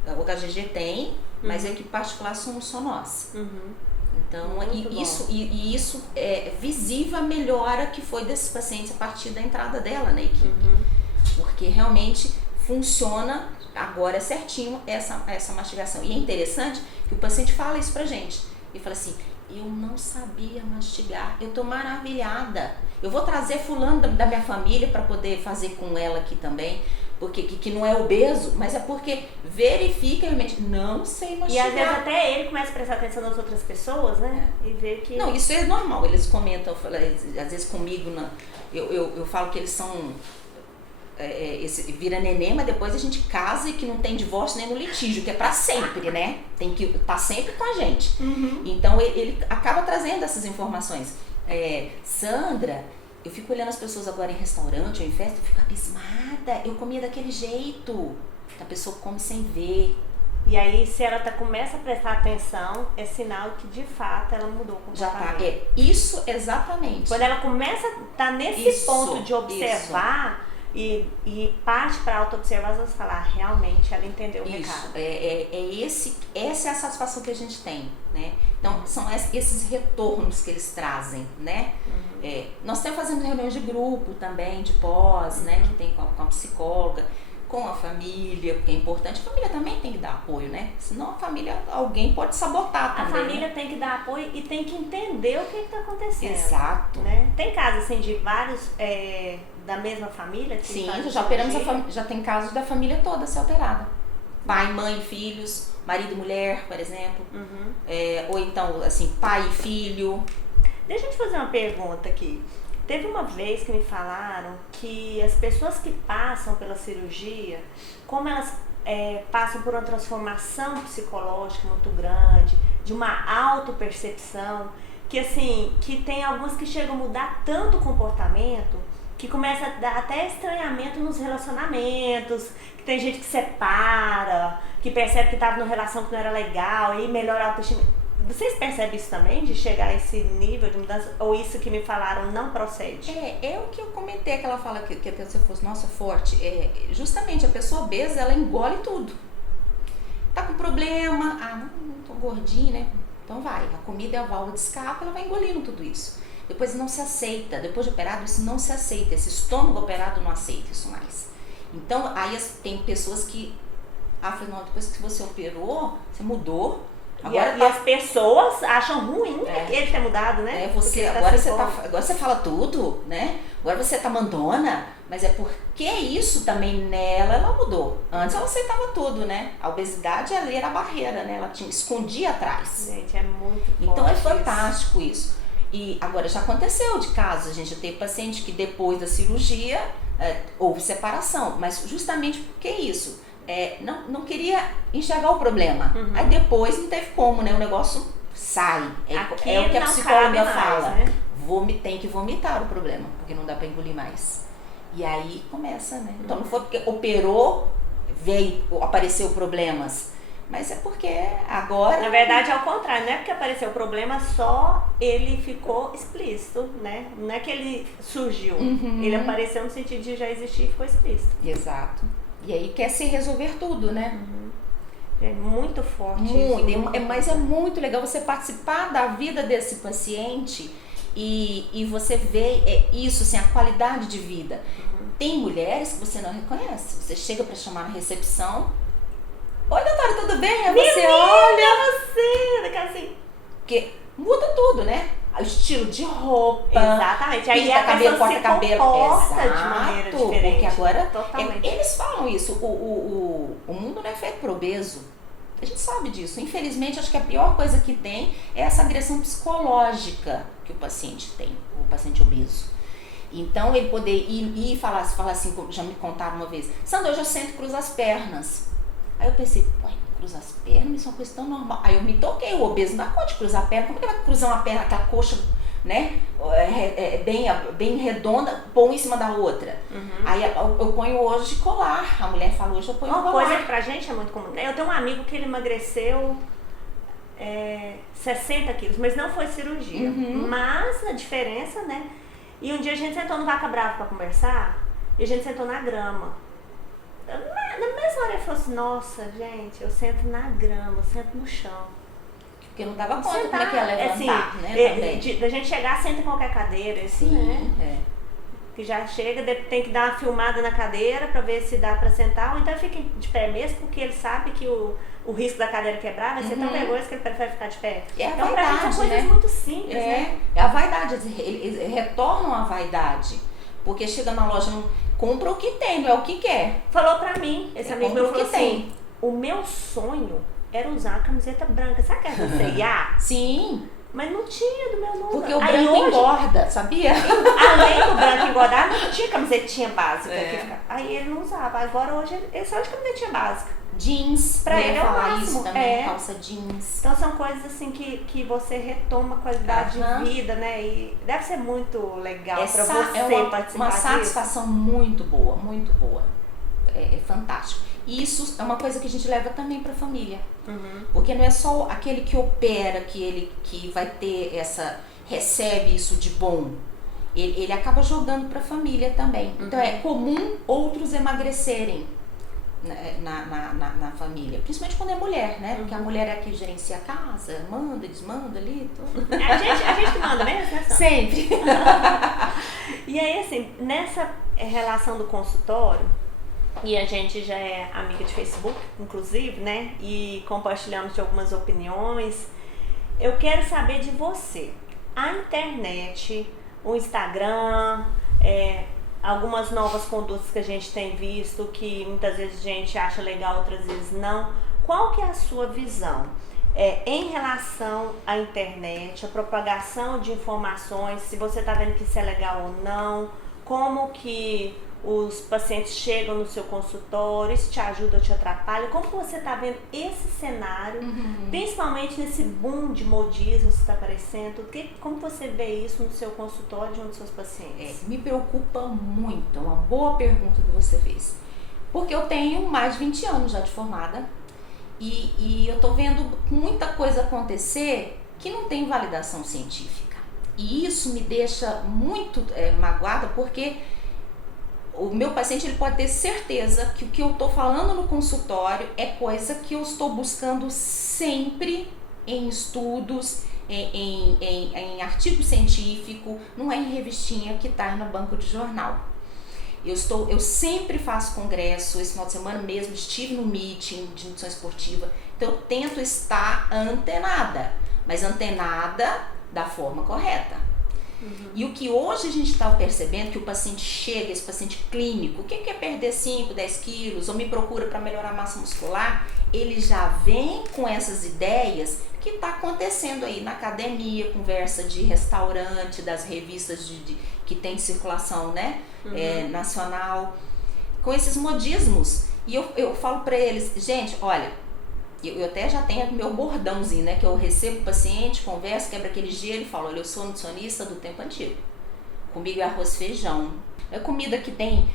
O HGG tem, mas a equipe particular somos só nós. Então, isso é visível a melhora que foi desses pacientes a partir da entrada dela na equipe. Porque realmente funciona agora certinho essa mastigação. E é interessante que o paciente fala isso pra gente. Ele fala assim, eu não sabia mastigar, eu tô maravilhada. Eu vou trazer fulano da minha família para poder fazer com ela aqui também. Porque que não é obeso, mas é porque verifica realmente, não sei mastigar. E às vezes até ele começa a prestar atenção nas outras pessoas, né? E ver que... Não, isso é normal, eles comentam, às vezes comigo, eu falo que eles são vira neném, mas depois a gente casa e que não tem divórcio nem no litígio, que é pra sempre, né? Tem que estar sempre com a gente. Então ele acaba trazendo essas informações. Sandra, eu fico olhando as pessoas agora em restaurante ou em festa, eu fico abismada, eu comia daquele jeito. A pessoa come sem ver. E aí, se ela começa a prestar atenção, é sinal que de fato ela mudou o comportamento. Já tá. Isso, exatamente. Quando ela começa a estar nesse ponto de observar e parte para auto-observação, você fala, realmente ela entendeu o recado. Essa é a satisfação que a gente tem, né? Então, são esses retornos que eles trazem, né? Nós estamos fazendo reuniões de grupo também, de pós, né? Que tem com a psicóloga, com a família, porque é importante. A família também tem que dar apoio, né? Senão a família, alguém pode sabotar também. A família tem que dar apoio e tem que entender o que está acontecendo. Exato. Né? Tem casos assim de vários da mesma família? Que sim, já operamos já tem casos da família toda ser operada. Pai, mãe, filhos, marido e mulher, por exemplo. Ou então, assim, pai e filho. Deixa eu te fazer uma pergunta aqui. Teve uma vez que me falaram que as pessoas que passam pela cirurgia, como elas passam por uma transformação psicológica muito grande, de uma autopercepção, que assim, que tem algumas que chegam a mudar tanto o comportamento, que começa a dar até estranhamento nos relacionamentos, que tem gente que separa, que percebe que estava numa relação que não era legal, e melhora a autoestima. Vocês percebem isso também, de chegar a esse nível de mudança? Ou isso que me falaram não procede? É o que eu comentei, que ela fala que a pessoa fosse, nossa, forte. Justamente, a pessoa obesa, ela engole tudo. Tá com problema, não tô gordinha, né? Então vai, a comida é a válvula de escape, ela vai engolindo tudo isso. Depois não se aceita, depois de operado, isso não se aceita. Esse estômago operado não aceita isso mais. Então, aí tem pessoas que, não, depois que você operou, você mudou. Agora e as pessoas acham ruim ele ter mudado, né? Agora você fala tudo, né? Agora você tá mandona, mas é porque isso também nela, ela mudou. Antes ela aceitava tudo, né? A obesidade ali era a barreira, né? Ela escondia atrás. Gente, é muito forte. Então é fantástico isso. E agora já aconteceu de casos, a gente já teve paciente que depois da cirurgia houve separação, mas justamente porque isso. Não queria enxergar o problema. Aí depois não teve como, né? O negócio sai. É o que a psicóloga fala. Né? Tem que vomitar o problema, porque não dá pra engolir mais. E aí começa, né? Então não foi porque operou, apareceu problemas. Mas é porque agora... Na verdade é ao contrário, não é porque apareceu o problema, só ele ficou explícito, né? Não é que ele surgiu. Ele apareceu no sentido de já existir e ficou explícito. Exato. E aí quer se resolver tudo, né? É muito forte muito, isso. Mas é muito legal você participar da vida desse paciente e você vê isso, assim, a qualidade de vida. Tem mulheres que você não reconhece. Você chega pra chamar na recepção. Oi, doutora, tudo bem? Aí você olha... assim. Porque muda tudo, né? O estilo de roupa. Exatamente. Aí a cabelo, corta cabelo. Exato, de maneira diferente. Porque agora totalmente. Eles falam isso. O mundo não é feito pro obeso. A gente sabe disso. Infelizmente, acho que a pior coisa que tem é essa agressão psicológica que o paciente tem, o paciente obeso. Então, ele poder ir e falar assim, já me contaram uma vez, Sandra, hoje eu sento e cruzo as pernas. Aí eu pensei, cruzar as pernas, isso é uma coisa tão normal. Aí eu me toquei, o obeso não dá conta de cruzar a perna. Como que ele vai cruzar uma perna, aquela coxa, né, bem redonda, pôr em cima da outra? Aí eu ponho hoje colar. A mulher fala, hoje eu ponho colar. Uma coisa que pra gente é muito comum. Eu tenho um amigo que ele emagreceu 60 quilos, mas não foi cirurgia. Mas a diferença, né? E um dia a gente sentou no Vaca Brava pra conversar, e a gente sentou na grama. Na mesma hora ele falou assim, nossa, gente, eu sento na grama, eu sento no chão. Porque não dava conta como é que ia levantar, né? Da gente chegar, senta em qualquer cadeira, assim, né? Que já chega, tem que dar uma filmada na cadeira pra ver se dá pra sentar, ou então fica de pé mesmo, porque ele sabe que o risco da cadeira quebrar vai ser tão vergonhoso que ele prefere ficar de pé. Então, pra gente são coisas muito simples, né? É a vaidade, eles retornam a vaidade, porque chega na loja, não compra o que tem, não é o que quer. Falou pra mim, esse amigo meu falou assim, o meu sonho era usar a camiseta branca. Sabe aquela do C&A? Sim. Mas não tinha do meu número. Porque o branco engorda, sabia? Além do branco engordar, não tinha camisetinha básica. Aí ele não usava. Agora hoje ele só de camisetinha básica. Jeans, pra ele é o falar máximo. isso também, calça jeans. Então são coisas assim que você retoma a qualidade de vida, né? E deve ser muito legal pra você participar disso. Uma satisfação muito boa, muito boa. É fantástico. E isso é uma coisa que a gente leva também pra família. Porque não é só aquele que opera, que vai ter recebe isso de bom. Ele acaba jogando pra família também. Então é comum outros emagrecerem na família, principalmente quando é mulher, né? Porque a mulher é a que gerencia a casa, manda, desmanda ali, tudo. A gente que manda mesmo, né? Sempre. E aí, assim, nessa relação do consultório, e a gente já é amiga de Facebook, inclusive, né? E compartilhamos de algumas opiniões. Eu quero saber de você. A internet, o Instagram, algumas novas condutas que a gente tem visto, que muitas vezes a gente acha legal, outras vezes não. Qual que é a sua visão em relação à internet, a propagação de informações, se você está vendo que isso é legal ou não, como que os pacientes chegam no seu consultório, isso te ajuda ou te atrapalha? Como que você está vendo esse cenário, principalmente nesse boom de modismo que está aparecendo? Como você vê isso no seu consultório de um dos seus pacientes? Me preocupa muito, é uma boa pergunta que você fez. Porque eu tenho mais de 20 anos já de formada e eu estou vendo muita coisa acontecer que não tem validação científica. E isso me deixa muito magoada, porque o meu paciente ele pode ter certeza que o que eu estou falando no consultório é coisa que eu estou buscando sempre em estudos, em artigo científico, não é em revistinha que está no banco de jornal. Eu sempre faço congresso, esse final de semana mesmo estive no meeting de nutrição esportiva, então eu tento estar antenada, mas antenada da forma correta. E o que hoje a gente está percebendo, que o paciente chega, esse paciente clínico, o que quer perder 5, 10 quilos, ou me procura para melhorar a massa muscular, ele já vem com essas ideias que está acontecendo aí na academia, conversa de restaurante, das revistas que tem circulação, né, nacional, com esses modismos. E eu falo para eles, gente, olha, eu até já tenho meu bordãozinho, né? Que eu recebo o paciente, converso, quebra aquele gelo e falo, olha, eu sou nutricionista do tempo antigo. Comigo é arroz e feijão. É comida que tem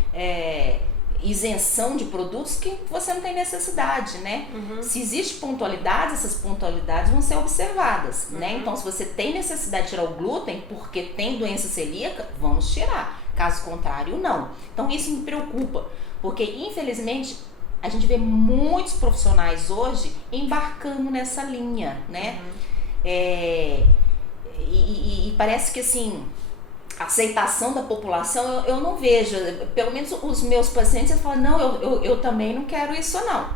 isenção de produtos que você não tem necessidade, né? Se existe pontualidade, essas pontualidades vão ser observadas, né? Então, se você tem necessidade de tirar o glúten porque tem doença celíaca, vamos tirar. Caso contrário, não. Então, isso me preocupa, porque, infelizmente, a gente vê muitos profissionais hoje embarcando nessa linha, né? E parece que, assim, a aceitação da população eu não vejo. Pelo menos os meus pacientes falam, não, eu também não quero isso não.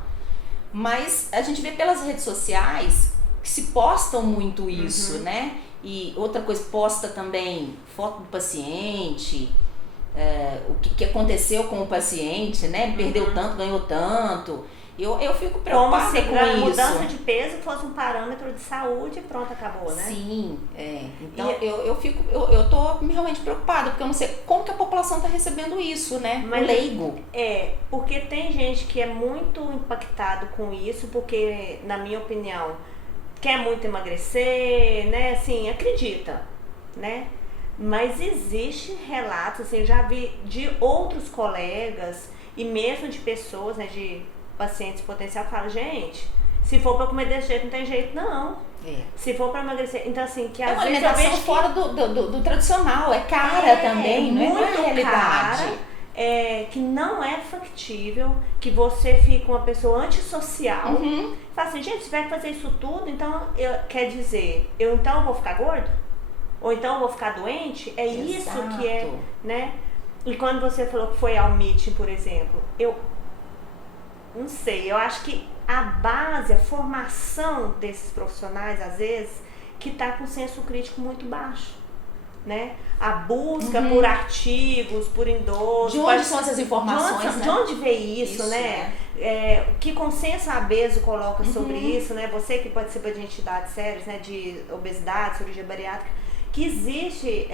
Mas a gente vê pelas redes sociais que se postam muito isso, né? E outra coisa, posta também foto do paciente, o que aconteceu com o paciente, né? Perdeu tanto, ganhou tanto. Eu fico preocupada com isso. Mudança de peso fosse um parâmetro de saúde e pronto, acabou, né? Sim, então eu tô realmente preocupada, porque eu não sei como que a população está recebendo isso, né? Mas, leigo. Porque tem gente que é muito impactado com isso, porque, na minha opinião, quer muito emagrecer, né? Assim, acredita, né? Mas existe relatos, assim, eu já vi de outros colegas e mesmo de pessoas, né, de pacientes potencial, que falam, gente, se for pra comer desse jeito, não tem jeito não. Se for pra emagrecer, então assim, que às vezes uma alimentação fora do tradicional, é cara também, não é muito realidade. Cara, que não é factível, que você fica uma pessoa antissocial. Fala assim, gente, se vai fazer isso tudo, então quer dizer, então eu vou ficar gordo? Ou então eu vou ficar doente? É Exato. Isso que é, né? E quando você falou que foi ao meeting, por exemplo, eu não sei, eu acho que a base, a formação desses profissionais, às vezes, que tá com senso crítico muito baixo, né? A busca por artigos, por endossos. De onde são essas informações, de onde veio isso, né? Que consenso a ABESO coloca sobre isso, né? Você que participa de entidades sérias, né? De obesidade, cirurgia bariátrica, que existe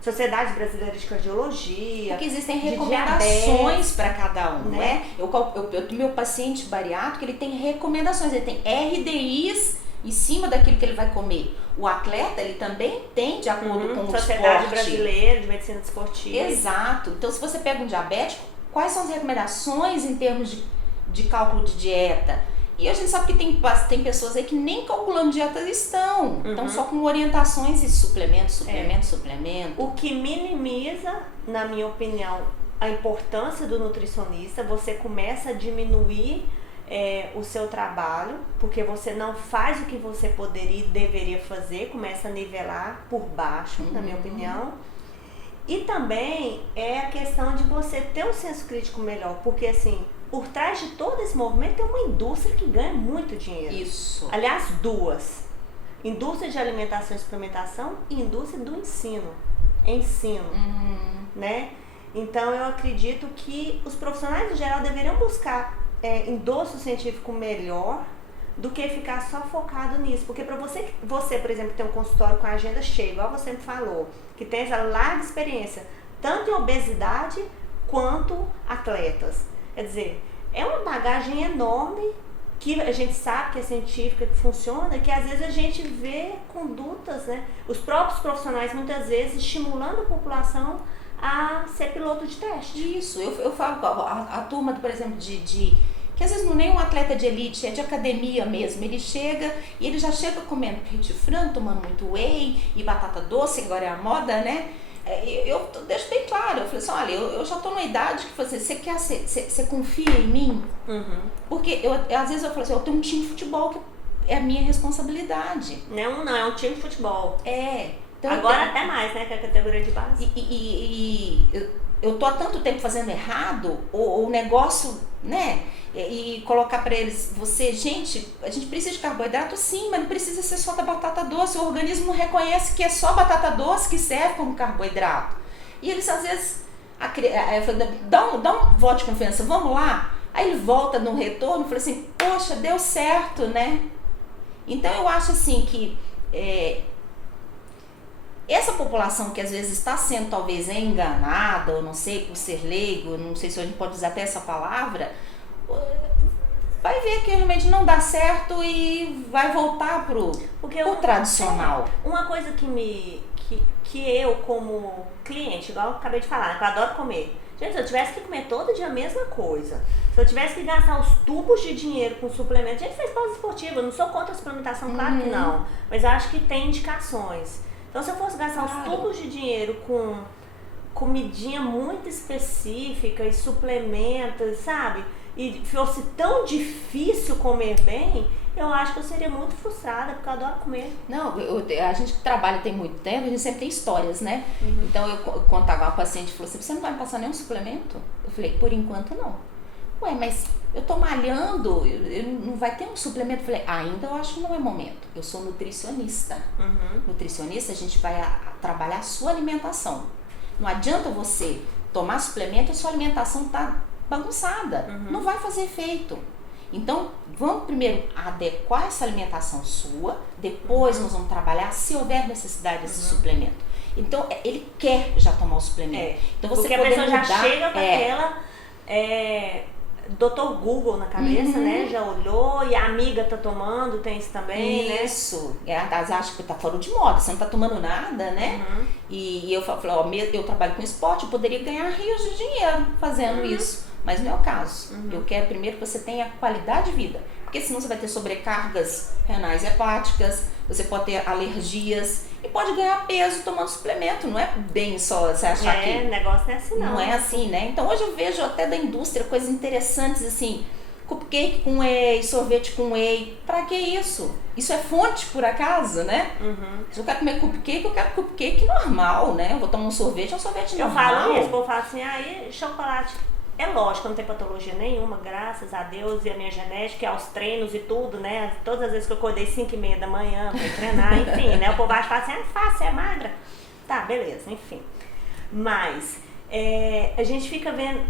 Sociedade Brasileira de Cardiologia. Porque existem recomendações para cada um, né? Meu paciente bariátrico, ele tem recomendações, ele tem RDIs em cima daquilo que ele vai comer. O atleta, ele também tem de acordo com o Sociedade esporte. Brasileira de Medicina Desportiva. Exato. Então, se você pega um diabético, quais são as recomendações em termos de cálculo de dieta? E a gente sabe que tem pessoas aí que nem calculando dieta estão. Então, só com orientações e suplemento. O que minimiza, na minha opinião, a importância do nutricionista. Você começa a diminuir o seu trabalho, porque você não faz o que você poderia e deveria fazer, começa a nivelar por baixo, na minha opinião. E também é a questão de você ter um senso crítico melhor, porque assim, por trás de todo esse movimento tem uma indústria que ganha muito dinheiro. Isso. Aliás, duas. Indústria de alimentação e suplementação e indústria do ensino, né? Então eu acredito que os profissionais em geral deveriam buscar endosso científico melhor do que ficar só focado nisso, porque para você, por exemplo, tem um consultório com a agenda cheia, igual você me falou, que tem essa larga experiência, tanto em obesidade quanto atletas, quer dizer, é uma bagagem enorme que a gente sabe que é científica, que funciona, que às vezes a gente vê condutas, né, os próprios profissionais muitas vezes estimulando a população a ser piloto de teste. Isso, eu falo com a turma, por exemplo, que às vezes não é nem um atleta de elite, é de academia mesmo. Ele chega e ele já chega comendo peito de frango, tomando muito whey e batata doce, agora é a moda, né? Eu deixo bem claro, eu falei assim, olha, eu já tô numa idade que você confia em mim? Porque às vezes eu falo assim, eu tenho um time de futebol que é a minha responsabilidade. Não, é um time de futebol. Então, agora até mais, né, que é a categoria de base. Eu tô há tanto tempo fazendo errado, o negócio, né? E colocar para eles, gente, a gente precisa de carboidrato sim, mas não precisa ser só da batata doce. O organismo não reconhece que é só batata doce que serve como carboidrato. E eles às vezes, eu falei, dá um voto de confiança, vamos lá. Aí ele volta no retorno e fala assim, poxa, deu certo, né? Então eu acho assim que essa população que às vezes está sendo talvez enganada, ou não sei, por ser leigo, não sei se a gente pode usar até essa palavra, vai ver que realmente não dá certo e vai voltar pro tradicional. Uma coisa que eu como cliente, igual eu acabei de falar, né, que eu adoro comer. Gente, se eu tivesse que comer todo dia a mesma coisa, se eu tivesse que gastar os tubos de dinheiro com suplemento, a gente fez pausa esportiva, eu não sou contra a suplementação, claro que não, mas eu acho que tem indicações. Então, se eu fosse gastar os tubos de dinheiro com comidinha muito específica e suplementos, sabe? E fosse tão difícil comer bem, eu acho que eu seria muito frustrada, porque eu adoro comer. Não, a gente que trabalha tem muito tempo, a gente sempre tem histórias, né? Então, eu contava uma paciente e falou assim, você não vai me passar nenhum suplemento? Eu falei, por enquanto não. Ué, mas eu tô malhando, não vai ter um suplemento? Eu falei, ainda eu acho que não é momento. Eu sou nutricionista. Nutricionista, a gente vai trabalhar a sua alimentação. Não adianta você tomar suplemento e a sua alimentação tá bagunçada. Não vai fazer efeito. Então, vamos primeiro adequar essa alimentação sua, depois nós vamos trabalhar se houver necessidade desse suplemento. Então, ele quer já tomar o suplemento. Então, você porque a pessoa já chega com aquela... Dr. Google na cabeça, né? Já olhou e a amiga tá tomando, tem isso também, né? Isso. Acho que tá fora de moda, você não tá tomando nada, né? E eu falo, ó, eu trabalho com esporte, eu poderia ganhar rios de dinheiro fazendo isso. Mas não é o caso. Eu quero primeiro que você tenha qualidade de vida. Porque senão você vai ter sobrecargas renais e hepáticas, você pode ter alergias e pode ganhar peso tomando suplemento. Não é bem só você achar que... o negócio não é assim não. Não é assim, né? Então hoje eu vejo até da indústria coisas interessantes assim, cupcake com whey, sorvete com whey. Pra que isso? Isso é fonte por acaso, né? Se eu quero comer cupcake, eu quero cupcake normal, né? Eu vou tomar um sorvete, é um sorvete normal. Eu falo isso, o povo fala assim, aí chocolate... É lógico, eu não tenho patologia nenhuma, graças a Deus e a minha genética, aos treinos e tudo, né? Todas as vezes que eu acordei 5h30 da manhã pra treinar, enfim, né? O povo acha que fala assim, é fácil, é magra. Tá, beleza, enfim. Mas a gente fica vendo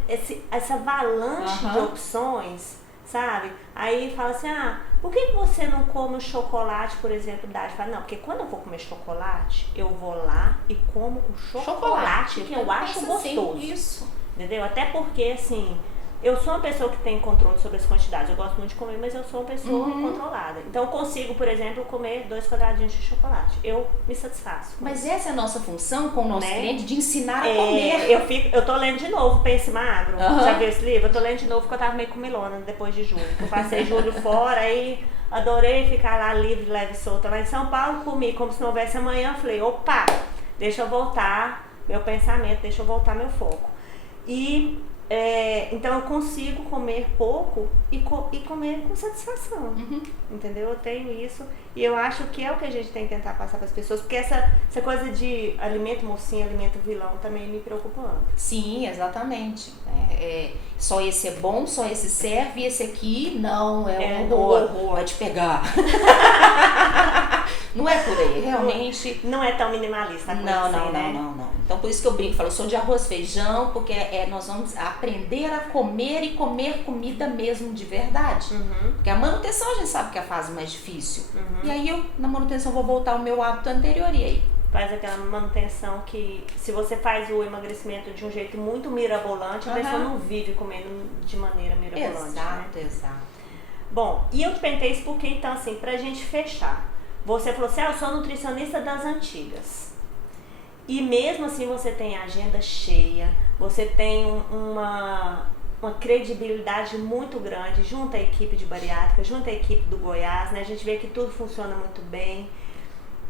essa avalanche de opções, sabe? Aí fala assim, por que você não come o chocolate, por exemplo, da Fala, não, porque quando eu vou comer chocolate, eu vou lá e como o chocolate que eu acho gostoso. Assim, isso. Entendeu? Até porque, assim, eu sou uma pessoa que tem controle sobre as quantidades. Eu gosto muito de comer, mas eu sou uma pessoa controlada. Então eu consigo, por exemplo, comer 2 quadradinhos de chocolate. Eu me satisfaço. Mas essa é a nossa função com o nosso cliente, de ensinar a comer. Eu tô lendo de novo Pense Magro. Já viu esse livro? Eu tô lendo de novo porque eu tava meio comilona depois de julho. Eu passei julho fora, aí adorei ficar lá livre, leve e solta. Lá em São Paulo, comi como se não houvesse amanhã. Falei, opa, deixa eu voltar meu pensamento, deixa eu voltar meu foco. E então eu consigo comer pouco e comer com satisfação, entendeu? Eu tenho isso e eu acho que é o que a gente tem que tentar passar para as pessoas, porque essa coisa de alimento mocinho, alimento vilão também me preocupa muito. Sim, exatamente. Só esse é bom, só esse serve, e esse aqui não, é um horror, vai te pegar. Não é por aí, realmente. Não é tão minimalista a coisa não. Então por isso que eu brinco, falo, eu sou de arroz, feijão, porque nós vamos aprender a comer e comer comida mesmo de verdade. Porque a manutenção a gente sabe que é a fase mais difícil. E aí na manutenção vou voltar ao meu hábito anterior e aí? Faz aquela manutenção que, se você faz o emagrecimento de um jeito muito mirabolante, a pessoa não vive comendo de maneira mirabolante. Exato. Bom, e eu te perguntei isso porque, então, assim, pra gente fechar, você falou assim, eu sou nutricionista das antigas. E mesmo assim você tem a agenda cheia, você tem uma credibilidade muito grande junto à equipe de bariátrica, junto à equipe do Goiás, né? A gente vê que tudo funciona muito bem.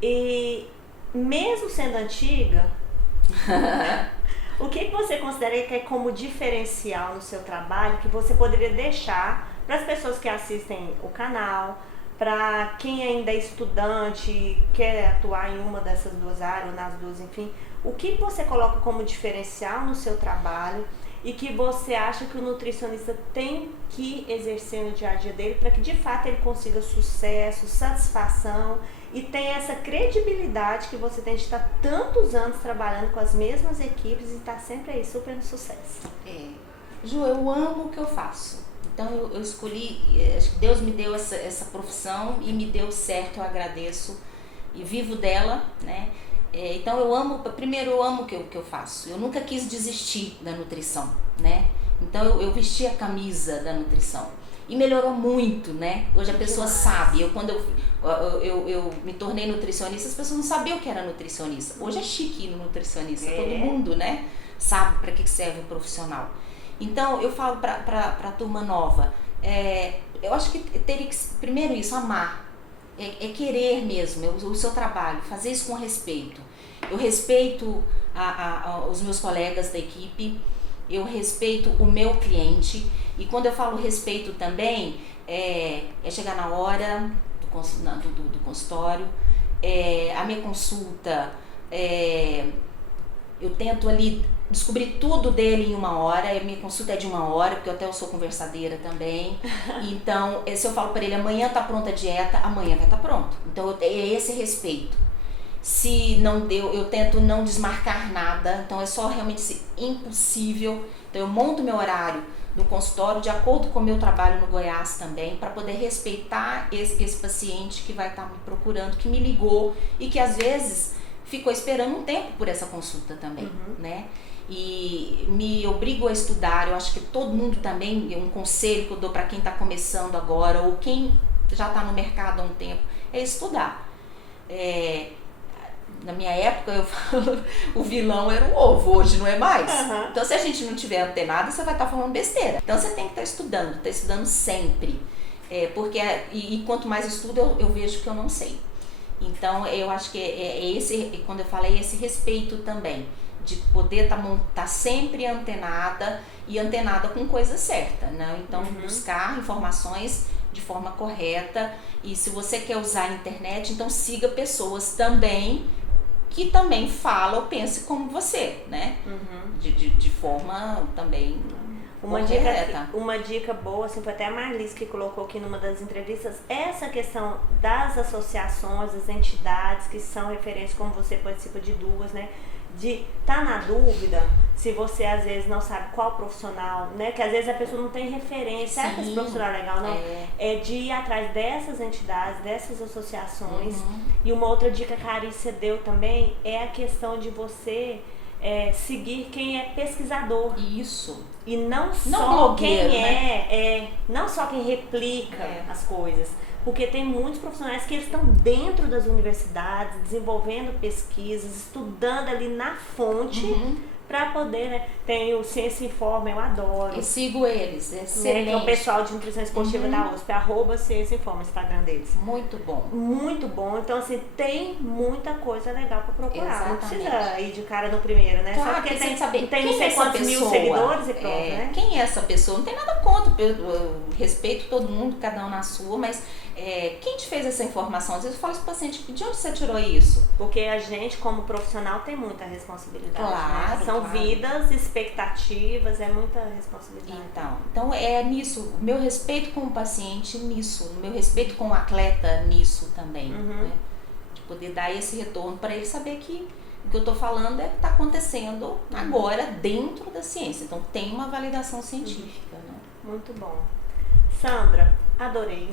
E mesmo sendo antiga, o que você considera que é como diferencial no seu trabalho que você poderia deixar para as pessoas que assistem o canal, para quem ainda é estudante, quer atuar em uma dessas duas áreas, ou nas duas, enfim, o que você coloca como diferencial no seu trabalho e que você acha que o nutricionista tem que exercer no dia a dia dele para que de fato ele consiga sucesso, satisfação e tenha essa credibilidade que você tem de estar tantos anos trabalhando com as mesmas equipes e estar sempre aí super no sucesso. Ju, eu amo o que eu faço. Então eu escolhi, acho que Deus me deu essa profissão e me deu certo, eu agradeço e vivo dela, né? Então eu amo o que eu faço. Eu nunca quis desistir da nutrição, né? Então eu vesti a camisa da nutrição e melhorou muito, né? Hoje a pessoa sabe. Quando eu me tornei nutricionista, as pessoas não sabiam o que era nutricionista. Hoje é chique ir no nutricionista, todo mundo, né? Sabe para que serve um profissional. Então eu falo para a turma nova, eu acho que teria que, primeiro isso, amar, querer mesmo o seu trabalho, fazer isso com respeito. Eu respeito os meus colegas da equipe, eu respeito o meu cliente, e quando eu falo respeito também, é chegar na hora do consultório, a minha consulta, eu tento ali descobrir tudo dele em 1 hora, a minha consulta é de 1 hora, porque eu sou conversadeira também. Então, se eu falo para ele, amanhã tá pronta a dieta, amanhã vai estar pronto. Então, é esse respeito. Se não deu, eu tento não desmarcar nada, então é só realmente impossível. Então, eu monto meu horário no consultório de acordo com o meu trabalho no Goiás também, para poder respeitar esse paciente que vai estar me procurando, que me ligou e que às vezes ficou esperando um tempo por essa consulta também, né? E me obrigo a estudar. Eu acho que todo mundo também, um conselho que eu dou para quem está começando agora ou quem já está no mercado há um tempo, é estudar. Na minha época, eu falo, o vilão era o ovo, hoje não é mais. Então, se a gente não tiver antenado, você vai estar falando besteira. Então, você tem que estar estudando sempre. Porque quanto mais estudo, eu vejo que eu não sei. Então, eu acho que esse, quando eu falei, esse respeito também, de poder tá sempre antenada e antenada com coisa certa, né? Então, buscar informações de forma correta, e se você quer usar a internet, então siga pessoas também que também falam ou pensem como você, né? De forma também... correta. Uma dica boa, assim, foi até a Marlis que colocou aqui numa das entrevistas, essa questão das associações, das entidades que são referências, como você participa de duas, né? De estar na dúvida, se você às vezes não sabe qual profissional, né? Que às vezes a pessoa não tem referência, será que esse profissional é legal? Não. É de ir atrás dessas entidades, dessas associações. E uma outra dica que a Carícia deu também é a questão de você seguir quem é pesquisador. Isso. E não só quem né? não só quem replica as coisas. Porque tem muitos profissionais que eles estão dentro das universidades, desenvolvendo pesquisas, estudando ali na fonte para poder, né? Tem o Ciência Informa, eu adoro. Eu sigo eles, é excelente. É o pessoal de nutrição esportiva da USP, @Ciência Informa, o Instagram deles. Muito bom. Muito bom. Então, assim, tem muita coisa legal para procurar. Exatamente. Não precisa ir de cara no primeiro, né? Claro, só porque tem quem não sei quantos mil seguidores e pronto, né? Quem é essa pessoa? Não tem nada contra, eu respeito todo mundo, cada um na sua, mas quem te fez essa informação? Às vezes eu falo para o paciente, de onde você tirou isso? Porque a gente, como profissional, tem muita responsabilidade. Claro, né? São vidas, expectativas, é muita responsabilidade. Então é nisso, o meu respeito com o paciente nisso, o meu respeito com o atleta nisso também, né? De poder dar esse retorno para ele saber que o que eu estou falando é que está acontecendo agora dentro da ciência. Então tem uma validação científica, né? Muito bom. Sandra, adorei.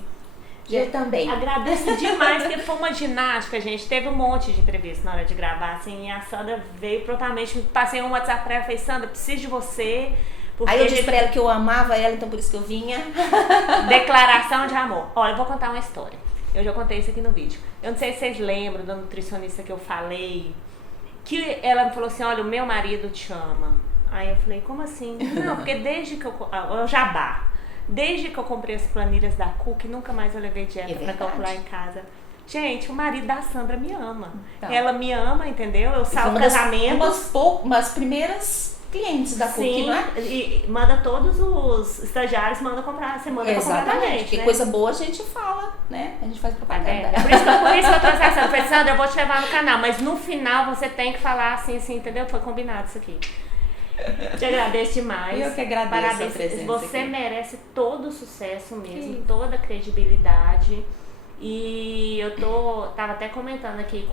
Eu também. Agradeço demais, porque foi uma ginástica, gente. Teve um monte de entrevista na hora de gravar, assim, e a Sandra veio prontamente, passei um WhatsApp pra ela e falei, Sandra, preciso de você. Aí eu disse pra ela que eu amava ela, então por isso que eu vinha. Declaração de amor. Olha, eu vou contar uma história. Eu já contei isso aqui no vídeo. Eu não sei se vocês lembram da nutricionista que eu falei, que ela me falou assim, olha, o meu marido te ama. Aí eu falei, como assim? Não, porque desde que eu jabá. Desde que eu comprei as planilhas da Cook, nunca mais eu levei dieta pra calcular em casa. Gente, o marido da Sandra me ama. Então, ela me ama, entendeu? Eu salvo casamentos. Umas primeiras clientes da Cook, sim, não é? E manda todos os estagiários, manda comprar, você manda pra comprar também. Porque né? Coisa boa a gente fala, né? A gente faz propaganda. Por isso que eu trouxe a Sandra. Eu falei, Sandra, eu vou te levar no canal, mas no final você tem que falar assim, entendeu? Foi combinado isso aqui. Te agradeço demais. Eu que agradeço. Parabéns. A presença você aqui. Merece todo o sucesso mesmo, toda a credibilidade. E eu tava até comentando aqui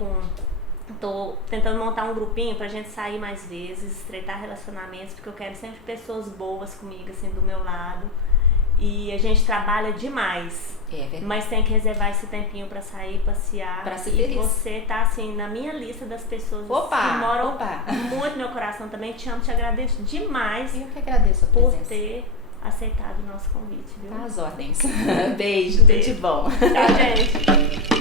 tô tentando montar um grupinho pra gente sair mais vezes, estreitar relacionamentos, porque eu quero sempre pessoas boas comigo, assim, do meu lado. E a gente trabalha demais. Mas tem que reservar esse tempinho pra sair, passear. Pra ser feliz. E você tá, assim, na minha lista das pessoas que moram muito no meu coração também. Te amo, te agradeço demais. Eu que agradeço a presença. Por ter aceitado o nosso convite, viu? Tá às ordens. Beijo, tudo de bom. Tchau, gente.